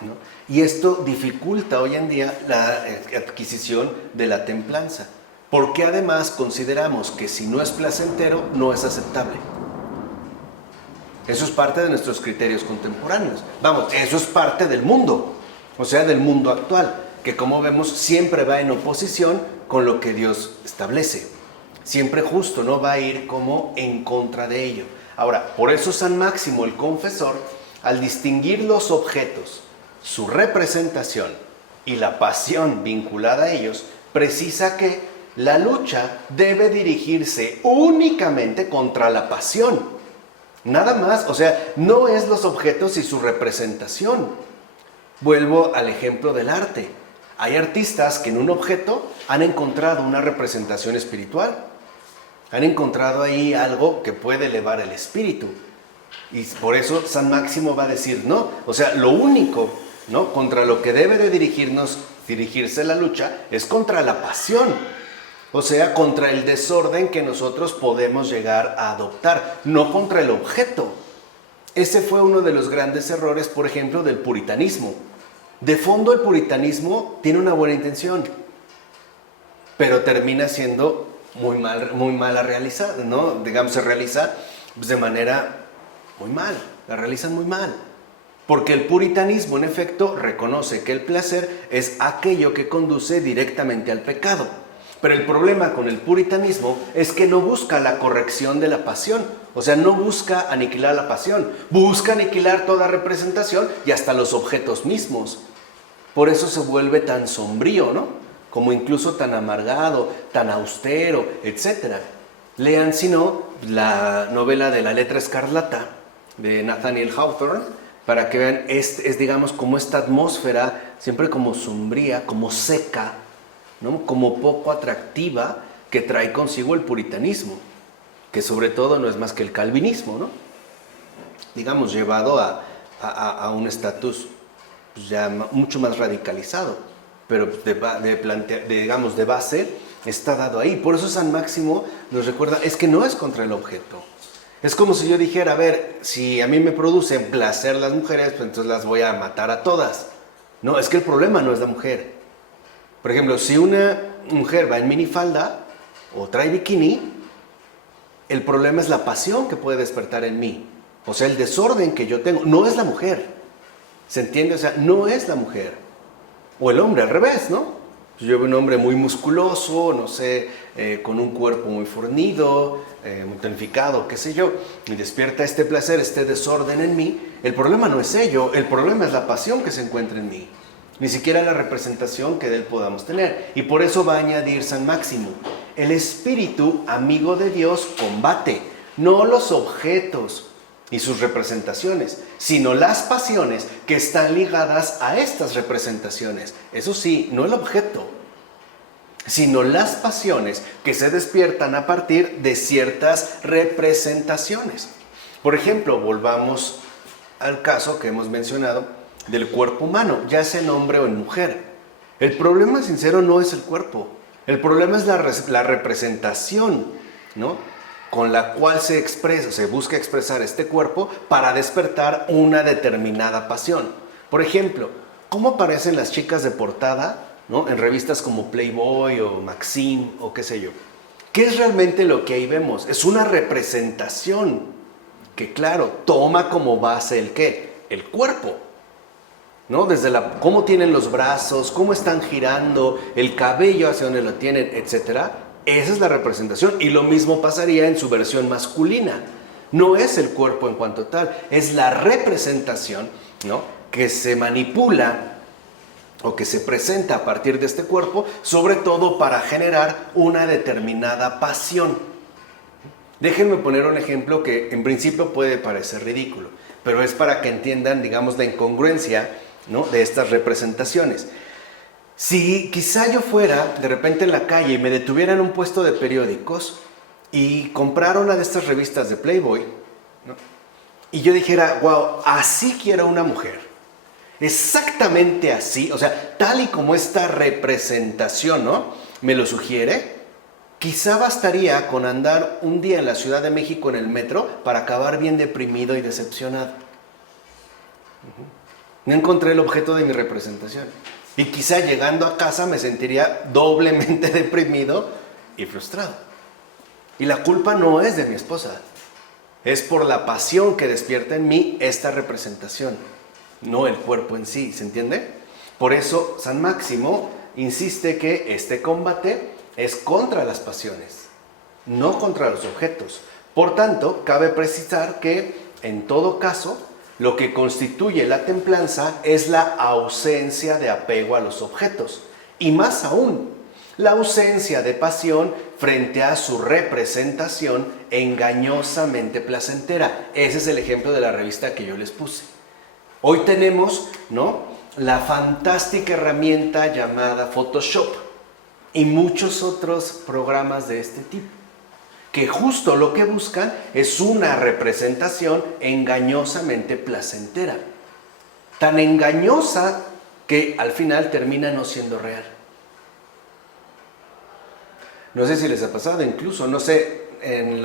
¿no? Y esto dificulta hoy en día la adquisición de la templanza, porque además consideramos que si no es placentero, no es aceptable. Eso es parte de nuestros criterios contemporáneos. Vamos, eso es parte del mundo, o sea, del mundo actual, que como vemos siempre va en oposición con lo que Dios establece. Siempre justo, no va a ir como en contra de ello. Ahora, por eso San Máximo el Confesor al distinguir los objetos, su representación y la pasión vinculada a ellos, precisa que la lucha debe dirigirse únicamente contra la pasión. Nada más, o sea, no es los objetos y su representación. Vuelvo al ejemplo del arte. Hay artistas que en un objeto han encontrado una representación espiritual. Han encontrado ahí algo que puede elevar el espíritu. Y por eso San Máximo va a decir, no, o sea, lo único, ¿no?, contra lo que debe de dirigirse la lucha es contra la pasión. O sea, contra el desorden que nosotros podemos llegar a adoptar, no contra el objeto. Ese fue uno de los grandes errores, por ejemplo, del puritanismo. De fondo el puritanismo tiene una buena intención, pero termina siendo muy mal realizada, ¿no? Digamos, se realiza de manera muy mal, la realizan muy mal. Porque el puritanismo, en efecto, reconoce que el placer es aquello que conduce directamente al pecado. Pero el problema con el puritanismo es que no busca la corrección de la pasión. O sea, no busca aniquilar la pasión. Busca aniquilar toda representación y hasta los objetos mismos. Por eso se vuelve tan sombrío, ¿no? Como incluso tan amargado, tan austero, etc. Lean, si no, la novela de La letra escarlata de Nathaniel Hawthorne, para que vean, es digamos, como esta atmósfera, siempre como sombría, como seca, ¿no?, como poco atractiva, que trae consigo el puritanismo, que sobre todo no es más que el calvinismo, ¿no? Digamos, llevado a un estatus pues ya mucho más radicalizado, pero digamos, de base está dado ahí. Por eso San Máximo nos recuerda, es que no es contra el objeto. Es como si yo dijera, a ver, si a mí me producen placer las mujeres, pues entonces las voy a matar a todas. No, es que el problema no es la mujer. Por ejemplo, si una mujer va en minifalda o trae bikini, el problema es la pasión que puede despertar en mí. O sea, el desorden que yo tengo. No es la mujer. ¿Se entiende? O sea, no es la mujer. O el hombre, al revés, ¿no? Yo veo un hombre muy musculoso, no sé, con un cuerpo muy fornido, muy tonificado, qué sé yo, y despierta este placer, este desorden en mí. El problema no es ello, el problema es la pasión que se encuentra en mí. Ni siquiera la representación que de él podamos tener. Y por eso va a añadir San Máximo: el espíritu, amigo de Dios, combate, no los objetos y sus representaciones, sino las pasiones que están ligadas a estas representaciones. Eso sí, no el objeto, sino las pasiones que se despiertan a partir de ciertas representaciones. Por ejemplo, volvamos al caso que hemos mencionado del cuerpo humano, ya sea en hombre o en mujer. El problema sincero no es el cuerpo, el problema es la representación, ¿no?, con la cual se busca expresar este cuerpo para despertar una determinada pasión. Por ejemplo, ¿cómo aparecen las chicas de portada, ¿no?, en revistas como Playboy o Maxim o qué sé yo? ¿Qué es realmente lo que ahí vemos? Es una representación que, claro, toma como base ¿el qué? El cuerpo, ¿no? Desde cómo tienen los brazos, cómo están girando, el cabello hacia donde lo tienen, etcétera. Esa es la representación, y lo mismo pasaría en su versión masculina. No es el cuerpo en cuanto tal, es la representación, ¿no?, que se manipula o que se presenta a partir de este cuerpo, sobre todo para generar una determinada pasión. Déjenme poner un ejemplo que en principio puede parecer ridículo, pero es para que entiendan, digamos, la incongruencia, ¿no?, de estas representaciones. Si quizá yo fuera de repente en la calle y me detuviera en un puesto de periódicos y comprara una de estas revistas de Playboy, ¿no?, y yo dijera, wow, así quiero una mujer, exactamente así, o sea, tal y como esta representación, ¿no?, me lo sugiere, quizá bastaría con andar un día en la Ciudad de México en el metro para acabar bien deprimido y decepcionado. No encontré el objeto de mi representación. Y quizá llegando a casa me sentiría doblemente deprimido y frustrado. Y la culpa no es de mi esposa, es por la pasión que despierta en mí esta representación, no el cuerpo en sí, ¿se entiende? Por eso San Máximo insiste que este combate es contra las pasiones, no contra los objetos. Por tanto, cabe precisar que, en todo caso, Lo que constituye la templanza es la ausencia de apego a los objetos. Y más aún, la ausencia de pasión frente a su representación engañosamente placentera. Ese es el ejemplo de la revista que yo les puse. Hoy tenemos, ¿no?, la fantástica herramienta llamada Photoshop y muchos otros programas de este tipo, que justo lo que buscan es una representación engañosamente placentera. Tan engañosa que al final termina no siendo real. No sé si les ha pasado, incluso, no sé, en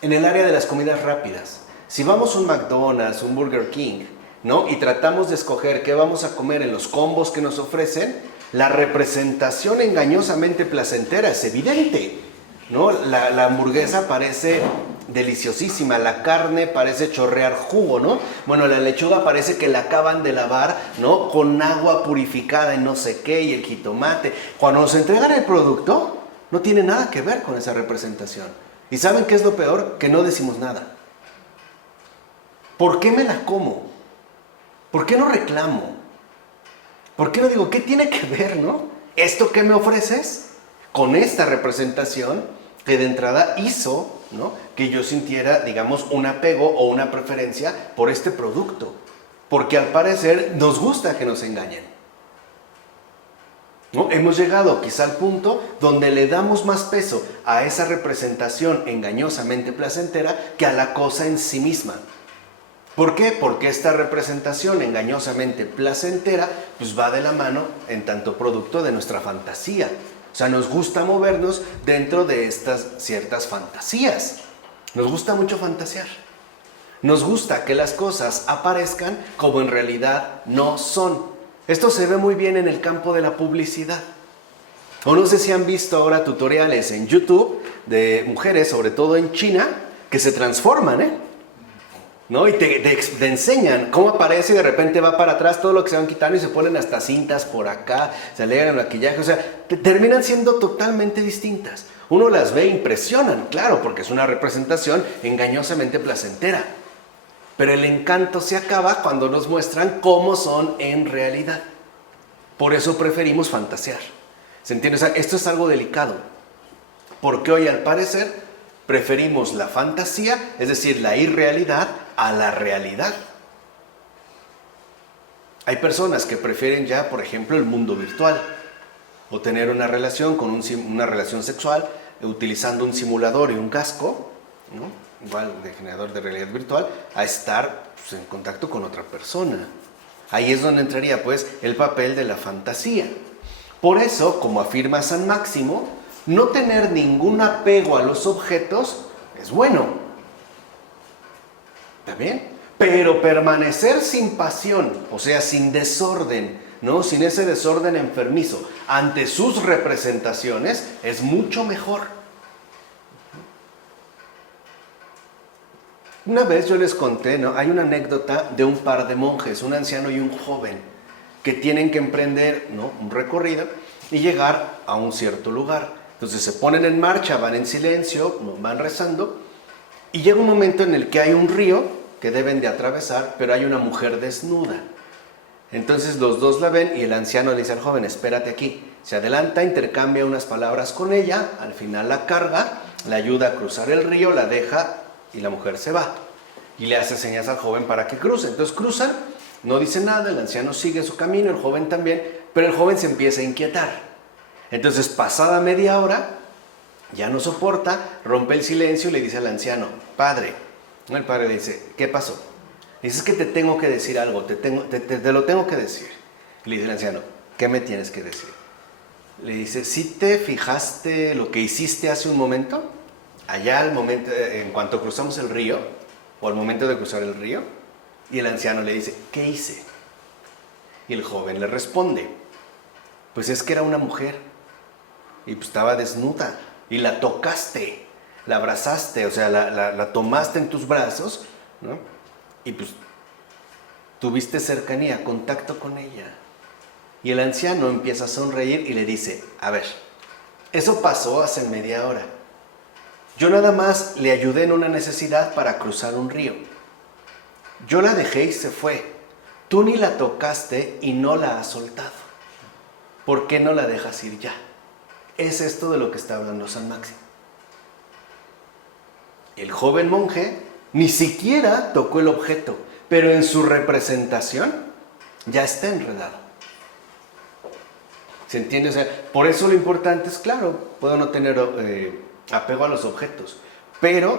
el área de las comidas rápidas. Si vamos a un McDonald's, un Burger King, ¿no?, y tratamos de escoger qué vamos a comer en los combos que nos ofrecen, la representación engañosamente placentera es evidente, ¿no? La hamburguesa parece deliciosísima, la carne parece chorrear jugo, ¿no? Bueno, la lechuga parece que la acaban de lavar, ¿no?, con agua purificada y no sé qué, y el jitomate. Cuando nos entregan el producto, no tiene nada que ver con esa representación. ¿Y saben qué es lo peor? Que no decimos nada. ¿Por qué me la como? ¿Por qué no reclamo? ¿Por qué no digo, qué tiene que ver, no, esto que me ofreces con esta representación que de entrada hizo, ¿no?, que yo sintiera, digamos, un apego o una preferencia por este producto? Porque al parecer nos gusta que nos engañen, ¿no? Hemos llegado quizá al punto donde le damos más peso a esa representación engañosamente placentera que a la cosa en sí misma. ¿Por qué? Porque esta representación engañosamente placentera pues va de la mano en tanto producto de nuestra fantasía. O sea, nos gusta movernos dentro de estas ciertas fantasías. Nos gusta mucho fantasear. Nos gusta que las cosas aparezcan como en realidad no son. Esto se ve muy bien en el campo de la publicidad. O no sé si han visto ahora tutoriales en YouTube de mujeres, sobre todo en China, que se transforman, ¿no? Y te enseñan cómo aparece y de repente va para atrás todo lo que se van quitando y se ponen hasta cintas por acá, se alegan el maquillaje, o sea, terminan siendo totalmente distintas. Uno las ve e impresionan, claro, porque es una representación engañosamente placentera. Pero el encanto se acaba cuando nos muestran cómo son en realidad. Por eso preferimos fantasear. ¿Se entiende? O sea, esto es algo delicado. Porque hoy, al parecer, preferimos la fantasía, es decir, la irrealidad, a la realidad. Hay personas que prefieren ya, por ejemplo, el mundo virtual, o tener una relación con una relación sexual utilizando un simulador y un casco, ¿no?, igual de generador de realidad virtual, a estar pues, en contacto con otra persona. Ahí es donde entraría pues el papel de la fantasía. Por eso, como afirma San Máximo, no tener ningún apego a los objetos es bueno. ¿Está bien? Pero permanecer sin pasión, o sea, sin desorden, ¿no?, sin ese desorden enfermizo ante sus representaciones, es mucho mejor. Una vez yo les conté, ¿no?, hay una anécdota de un par de monjes, un anciano y un joven, que tienen que emprender, ¿no?, un recorrido y llegar a un cierto lugar. Entonces se ponen en marcha, van en silencio, van rezando, y llega un momento en el que hay un río que deben de atravesar, pero hay una mujer desnuda. Entonces los dos la ven y el anciano le dice al joven, espérate aquí. Se adelanta, intercambia unas palabras con ella, al final la carga, la ayuda a cruzar el río, la deja y la mujer se va. Y le hace señas al joven para que cruce. Entonces cruzan, no dice nada, el anciano sigue su camino, el joven también, pero el joven se empieza a inquietar. Entonces, pasada media hora, ya no soporta, rompe el silencio y le dice al anciano, padre. El padre le dice, ¿qué pasó? Dice, es que te tengo que decir algo, te lo tengo que decir. Y le dice el anciano, ¿qué me tienes que decir? Le dice, ¿sí te fijaste lo que hiciste hace un momento? Allá al momento, en cuanto cruzamos el río, o al momento de cruzar el río. Y el anciano le dice, ¿qué hice? Y el joven le responde, pues es que era una mujer. Y pues estaba desnuda y la tocaste, la abrazaste, o sea, la tomaste en tus brazos, ¿no? Y pues tuviste cercanía, contacto con ella. Y el anciano empieza a sonreír y le dice, a ver, eso pasó hace media hora. Yo nada más le ayudé en una necesidad para cruzar un río. yo la dejé y se fue. Tú ni la tocaste y no la has soltado. ¿Por qué no la dejas ir ya? Es esto de lo que está hablando San Máximo. El joven monje ni siquiera tocó el objeto, pero en su representación ya está enredado. ¿Se entiende? O sea, por eso lo importante es, claro, puedo no tener apego a los objetos, pero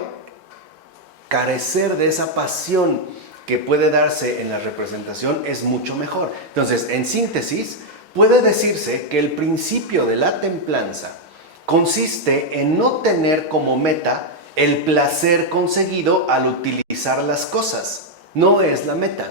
carecer de esa pasión que puede darse en la representación es mucho mejor. Entonces, en síntesis, puede decirse que el principio de la templanza consiste en no tener como meta el placer conseguido al utilizar las cosas. No es la meta.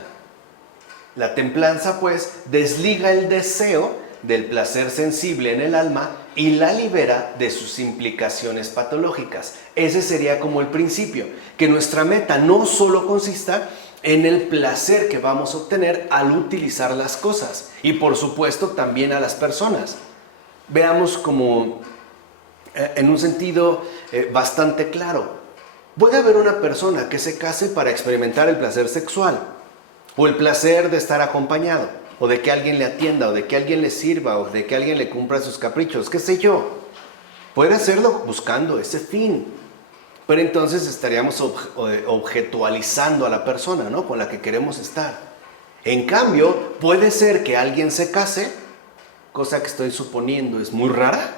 La templanza, pues, desliga el deseo del placer sensible en el alma y la libera de sus implicaciones patológicas. Ese sería como el principio, que nuestra meta no solo consista en el placer que vamos a obtener al utilizar las cosas y por supuesto también a las personas. Veamos como en un sentido bastante claro. Puede haber una persona que se case para experimentar el placer sexual o el placer de estar acompañado, o de que alguien le atienda, o de que alguien le sirva, o de que alguien le cumpla sus caprichos, qué sé yo. Puede hacerlo buscando ese fin, pero entonces estaríamos objetualizando a la persona, ¿no?, con la que queremos estar. En cambio, puede ser que alguien se case, cosa que estoy suponiendo es muy rara,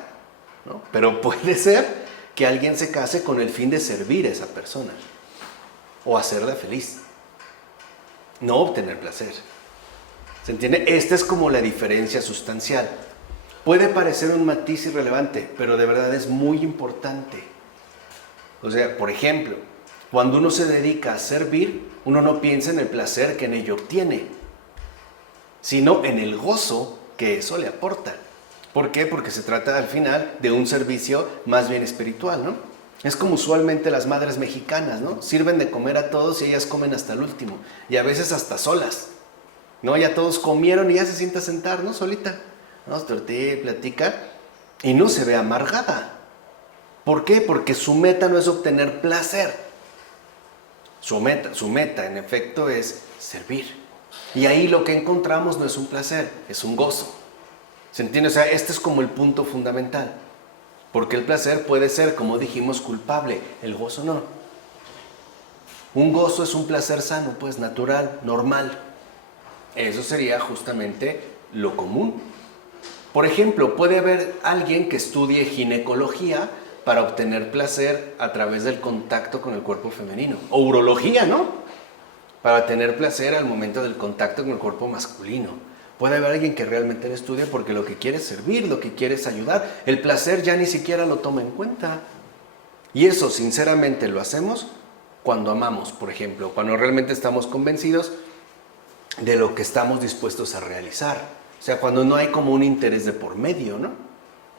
¿no?, pero puede ser que alguien se case con el fin de servir a esa persona, o hacerla feliz, no obtener placer. ¿Se entiende? Esta es como la diferencia sustancial. Puede parecer un matiz irrelevante, pero de verdad es muy importante. O sea, por ejemplo, cuando uno se dedica a servir, uno no piensa en el placer que en ello obtiene, sino en el gozo que eso le aporta. ¿Por qué? Porque se trata al final de un servicio más bien espiritual, ¿no? Es como usualmente las madres mexicanas, ¿no? Sirven de comer a todos y ellas comen hasta el último, y a veces hasta solas. ¿No? Ya todos comieron y ya se sienta a sentar, ¿no? Solita, ¿no? Tortilla y platica y no se ve amargada. ¿Por qué? Porque su meta no es obtener placer. Su meta, en efecto, es servir. Y ahí lo que encontramos no es un placer, es un gozo. ¿Se entiende? O sea, este es como el punto fundamental. Porque el placer puede ser, como dijimos, culpable. El gozo no. Un gozo es un placer sano, pues natural, normal. Eso sería justamente lo común. Por ejemplo, puede haber alguien que estudie ginecología para obtener placer a través del contacto con el cuerpo femenino. O urología, ¿no? Para tener placer al momento del contacto con el cuerpo masculino. Puede haber alguien que realmente lo estudie porque lo que quiere es servir, lo que quiere es ayudar. El placer ya ni siquiera lo toma en cuenta. Y eso, sinceramente, lo hacemos cuando amamos, por ejemplo. Cuando realmente estamos convencidos de lo que estamos dispuestos a realizar. O sea, cuando no hay como un interés de por medio, ¿no?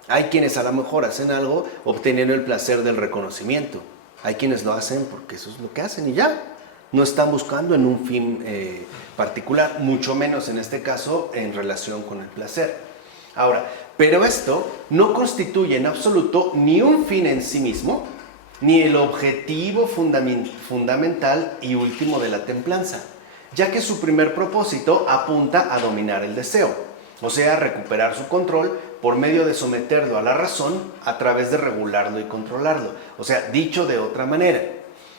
Hay quienes a lo mejor hacen algo obteniendo el placer del reconocimiento. Hay quienes lo hacen porque eso es lo que hacen y ya. No están buscando en un fin particular, mucho menos en este caso en relación con el placer. Ahora, pero esto no constituye en absoluto ni un fin en sí mismo, ni el objetivo fundamental y último de la templanza, ya que su primer propósito apunta a dominar el deseo, o sea, recuperar su control por medio de someterlo a la razón a través de regularlo y controlarlo. O sea, dicho de otra manera,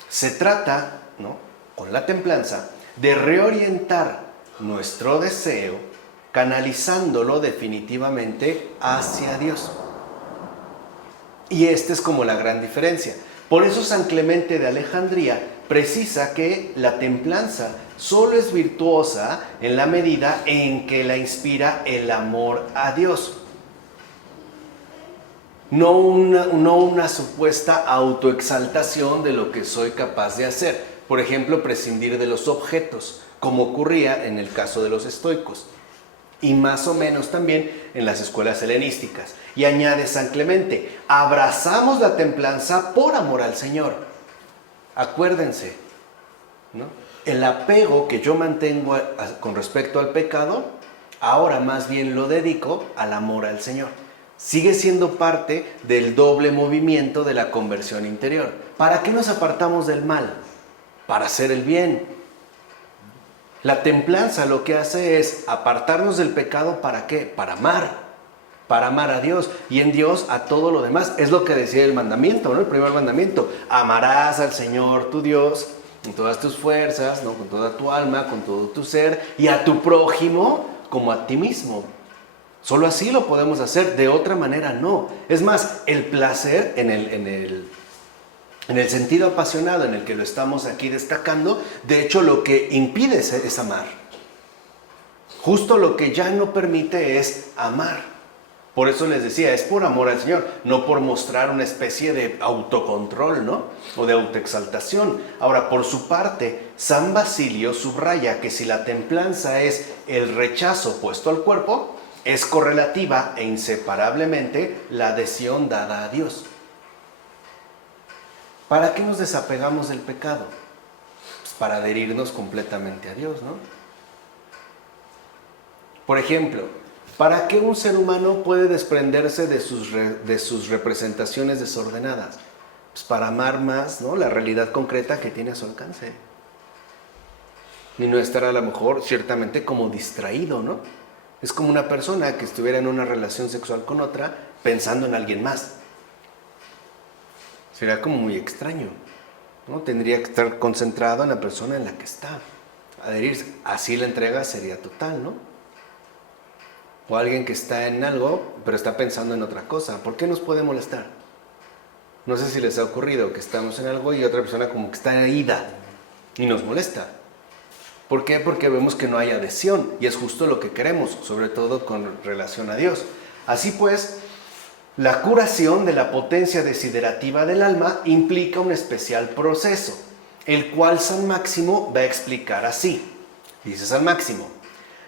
se trata, ¿no?, con la templanza, de reorientar nuestro deseo, canalizándolo definitivamente hacia Dios. Y esta es como la gran diferencia. Por eso San Clemente de Alejandría precisa que la templanza solo es virtuosa en la medida en que la inspira el amor a Dios. No una supuesta autoexaltación de lo que soy capaz de hacer. Por ejemplo, prescindir de los objetos, como ocurría en el caso de los estoicos. Y más o menos también en las escuelas helenísticas. Y añade San Clemente, abrazamos la templanza por amor al Señor. Acuérdense, ¿no?, el apego que yo mantengo con respecto al pecado, ahora más bien lo dedico al amor al Señor. Sigue siendo parte del doble movimiento de la conversión interior. ¿Para qué nos apartamos del mal? Para hacer el bien. La templanza lo que hace es apartarnos del pecado, ¿para qué? Para amar a Dios y en Dios a todo lo demás. Es lo que decía el mandamiento, ¿no? El primer mandamiento: amarás al Señor tu Dios con todas tus fuerzas, ¿no? Con toda tu alma, con todo tu ser, y a tu prójimo como a ti mismo. Solo así lo podemos hacer, de otra manera no. Es más, el placer en el sentido apasionado en el que lo estamos aquí destacando, de hecho lo que impide es amar. Justo lo que ya no permite es amar. Por eso les decía, es por amor al Señor, no por mostrar una especie de autocontrol, ¿no? O de autoexaltación. Ahora, por su parte, San Basilio subraya que si la templanza es el rechazo puesto al cuerpo, es correlativa e inseparablemente la adhesión dada a Dios. ¿Para qué nos desapegamos del pecado? Pues para adherirnos completamente a Dios, ¿no? Por ejemplo, ¿para qué un ser humano puede desprenderse de sus representaciones desordenadas? Pues para amar más, ¿no?, la realidad concreta que tiene a su alcance. Y no estar a lo mejor ciertamente como distraído, ¿no? Es como una persona que estuviera en una relación sexual con otra pensando en alguien más. Sería como muy extraño, ¿no? Tendría que estar concentrado en la persona en la que está. Adherirse, así la entrega sería total, ¿no? O alguien que está en algo, pero está pensando en otra cosa. ¿Por qué nos puede molestar? No sé si les ha ocurrido que estamos en algo y otra persona como que está ida y nos molesta. ¿Por qué? Porque vemos que no hay adhesión y es justo lo que queremos, sobre todo con relación a Dios. Así pues, la curación de la potencia desiderativa del alma implica un especial proceso, el cual San Máximo va a explicar así. Dice San Máximo: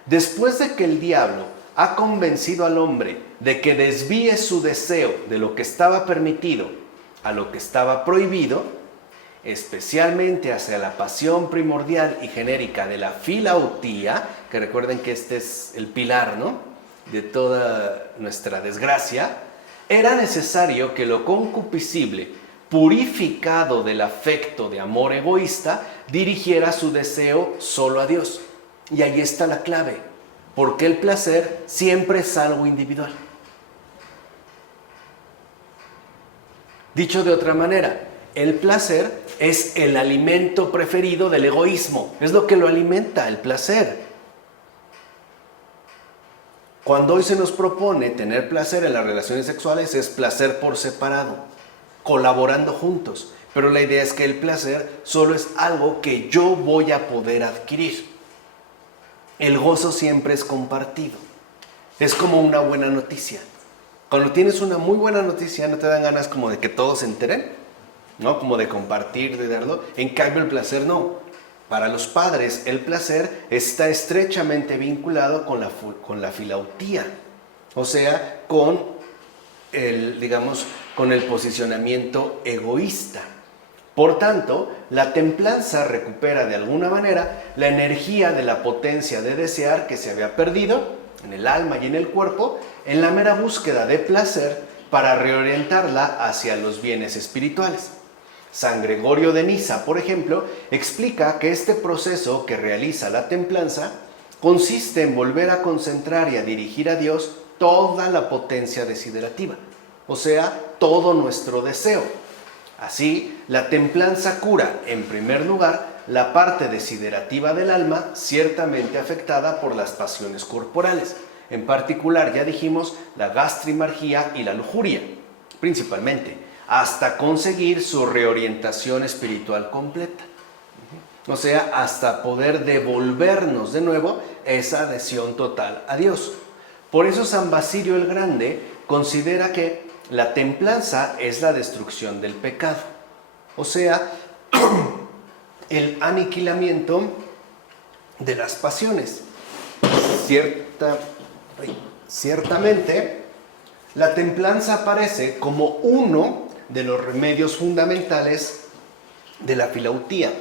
después de que el diablo ha convencido al hombre de que desvíe su deseo de lo que estaba permitido a lo que estaba prohibido, especialmente hacia la pasión primordial y genérica de la filautía, que recuerden que este es el pilar, ¿no?, de toda nuestra desgracia, era necesario que lo concupiscible, purificado del afecto de amor egoísta, dirigiera su deseo solo a Dios. Y ahí está la clave, porque el placer siempre es algo individual. Dicho de otra manera, el placer es el alimento preferido del egoísmo, es lo que lo alimenta, el placer. Cuando hoy se nos propone tener placer en las relaciones sexuales, es placer por separado, colaborando juntos. Pero la idea es que el placer solo es algo que yo voy a poder adquirir. El gozo siempre es compartido. Es como una buena noticia. Cuando tienes una muy buena noticia, no te dan ganas como de que todos se enteren, ¿no? Como de compartir, de darlo. En cambio, el placer no. Para los padres, el placer está estrechamente vinculado con la filautía, o sea, con el posicionamiento egoísta. Por tanto, la templanza recupera de alguna manera la energía de la potencia de desear que se había perdido en el alma y en el cuerpo, en la mera búsqueda de placer para reorientarla hacia los bienes espirituales. San Gregorio de Niza, por ejemplo, explica que este proceso que realiza la templanza consiste en volver a concentrar y a dirigir a Dios toda la potencia desiderativa, o sea, todo nuestro deseo. Así, la templanza cura, en primer lugar, la parte desiderativa del alma ciertamente afectada por las pasiones corporales, en particular, ya dijimos, la gastrimargía y la lujuria, principalmente, hasta conseguir su reorientación espiritual completa. O sea, hasta poder devolvernos de nuevo esa adhesión total a Dios. Por eso San Basilio el Grande considera que la templanza es la destrucción del pecado. O sea, el aniquilamiento de las pasiones. Ciertamente, la templanza aparece como uno de los remedios fundamentales de la filautía.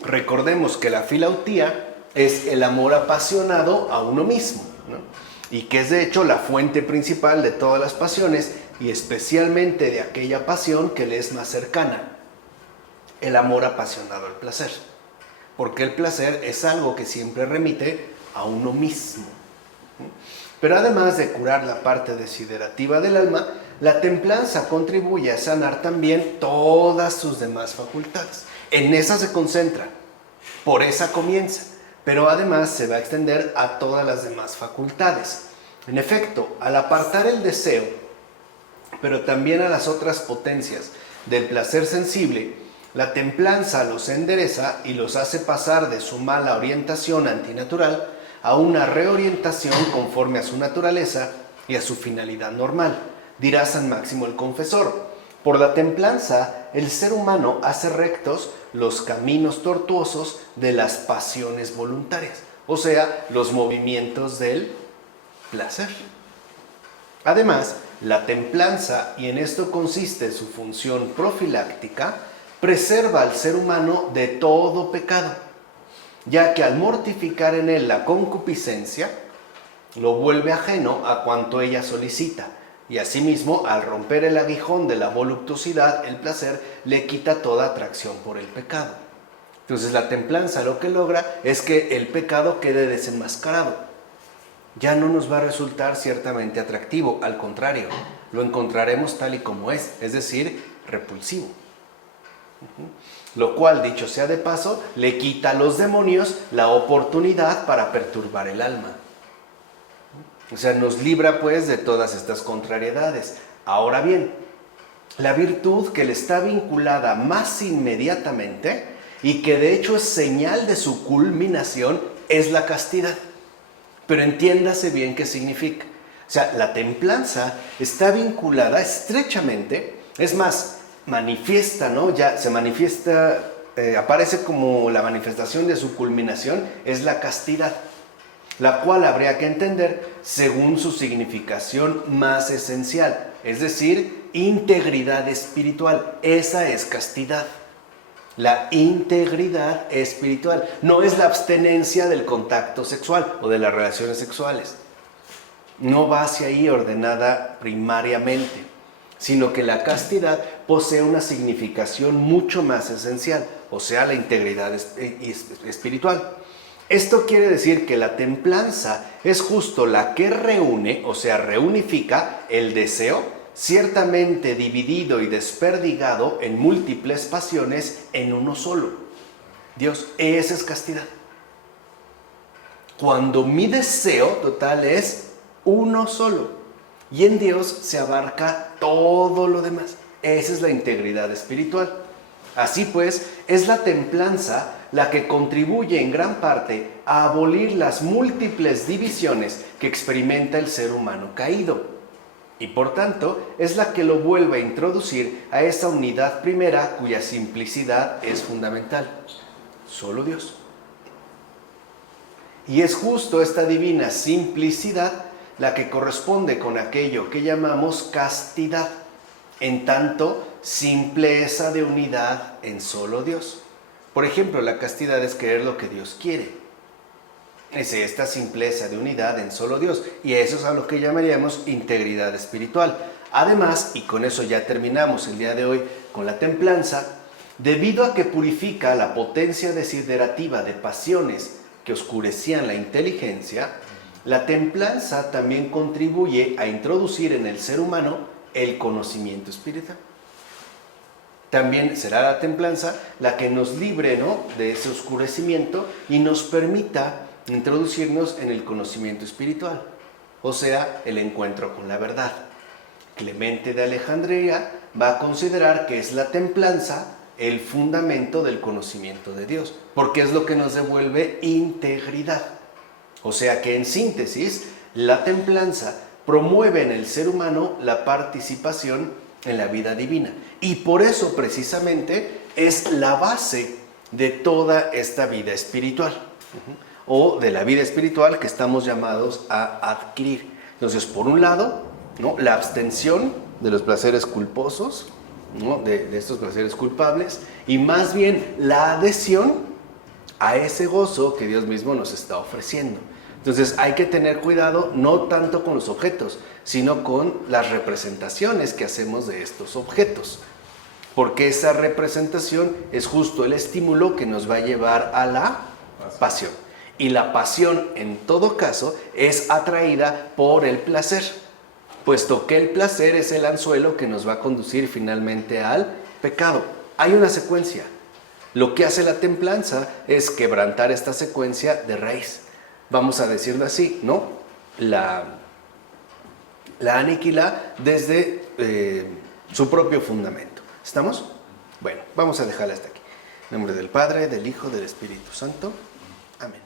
Recordemos que la filautía es el amor apasionado a uno mismo, ¿no? Y que es de hecho la fuente principal de todas las pasiones y especialmente de aquella pasión que le es más cercana, el amor apasionado al placer. porque el placer es algo que siempre remite a uno mismo. Pero además de curar la parte desiderativa del alma, la templanza contribuye a sanar también todas sus demás facultades. En esa se concentra, por esa comienza, pero además se va a extender a todas las demás facultades. En efecto, al apartar el deseo, pero también a las otras potencias del placer sensible, la templanza los endereza y los hace pasar de su mala orientación antinatural a una reorientación conforme a su naturaleza y a su finalidad normal. Dirá San Máximo el Confesor: por la templanza, el ser humano hace rectos los caminos tortuosos de las pasiones voluntarias, o sea, los movimientos del placer. Además, la templanza, y en esto consiste su función profiláctica, preserva al ser humano de todo pecado, ya que al mortificar en él la concupiscencia, lo vuelve ajeno a cuanto ella solicita, y asimismo, al romper el aguijón de la voluptuosidad, el placer le quita toda atracción por el pecado. Entonces la templanza lo que logra es que el pecado quede desenmascarado. Ya no nos va a resultar ciertamente atractivo, al contrario, lo encontraremos tal y como es decir, repulsivo. Lo cual, dicho sea de paso, le quita a los demonios la oportunidad para perturbar el alma. O sea, nos libra pues de todas estas contrariedades. Ahora bien, la virtud que le está vinculada más inmediatamente y que de hecho es señal de su culminación es la castidad. Pero entiéndase bien qué significa. O sea, la templanza está vinculada estrechamente, es más, manifiesta, ¿no? Ya se manifiesta, aparece como la manifestación de su culminación, es la castidad, la cual habría que entender según su significación más esencial, es decir, integridad espiritual. Esa es castidad. La integridad espiritual no es la abstenencia del contacto sexual o de las relaciones sexuales. No va hacia ahí ordenada primariamente, sino que la castidad posee una significación mucho más esencial, o sea, la integridad espiritual. Esto quiere decir que la templanza es justo la que reúne, o sea, reunifica el deseo, ciertamente dividido y desperdigado en múltiples pasiones en uno solo. Dios, esa es castidad. Cuando mi deseo total es uno solo y en Dios se abarca todo lo demás. Esa es la integridad espiritual. Así pues, es la templanza la que contribuye en gran parte a abolir las múltiples divisiones que experimenta el ser humano caído. Y por tanto, es la que lo vuelve a introducir a esa unidad primera cuya simplicidad es fundamental. Solo Dios. Y es justo esta divina simplicidad la que corresponde con aquello que llamamos castidad, en tanto simpleza de unidad en solo Dios. Por ejemplo, la castidad es querer lo que Dios quiere. Es esta simpleza de unidad en solo Dios, y eso es a lo que llamaríamos integridad espiritual. Además, y con eso ya terminamos el día de hoy con la templanza, debido a que purifica la potencia desiderativa de pasiones que oscurecían la inteligencia, la templanza también contribuye a introducir en el ser humano el conocimiento espiritual. También será la templanza la que nos libre, ¿no?, de ese oscurecimiento y nos permita introducirnos en el conocimiento espiritual, o sea, el encuentro con la verdad. Clemente de Alejandría va a considerar que es la templanza el fundamento del conocimiento de Dios, porque es lo que nos devuelve integridad. O sea que en síntesis, la templanza promueve en el ser humano la participación en la vida divina, y por eso precisamente es la base de toda esta vida espiritual. O de la vida espiritual que estamos llamados a adquirir. Entonces, por un lado, ¿no?, la abstención de los placeres culposos, ¿no?, de estos placeres culpables, y más bien la adhesión a ese gozo que Dios mismo nos está ofreciendo. Entonces, hay que tener cuidado no tanto con los objetos, sino con las representaciones que hacemos de estos objetos. porque esa representación es justo el estímulo que nos va a llevar a la pasión. Y la pasión, en todo caso, es atraída por el placer, puesto que el placer es el anzuelo que nos va a conducir finalmente al pecado. Hay una secuencia. Lo que hace la templanza es quebrantar esta secuencia de raíz. Vamos a decirlo así, ¿no? La aniquila desde su propio fundamento. ¿Estamos? Bueno, vamos a dejarla hasta aquí. En nombre del Padre, del Hijo, del Espíritu Santo. Amén.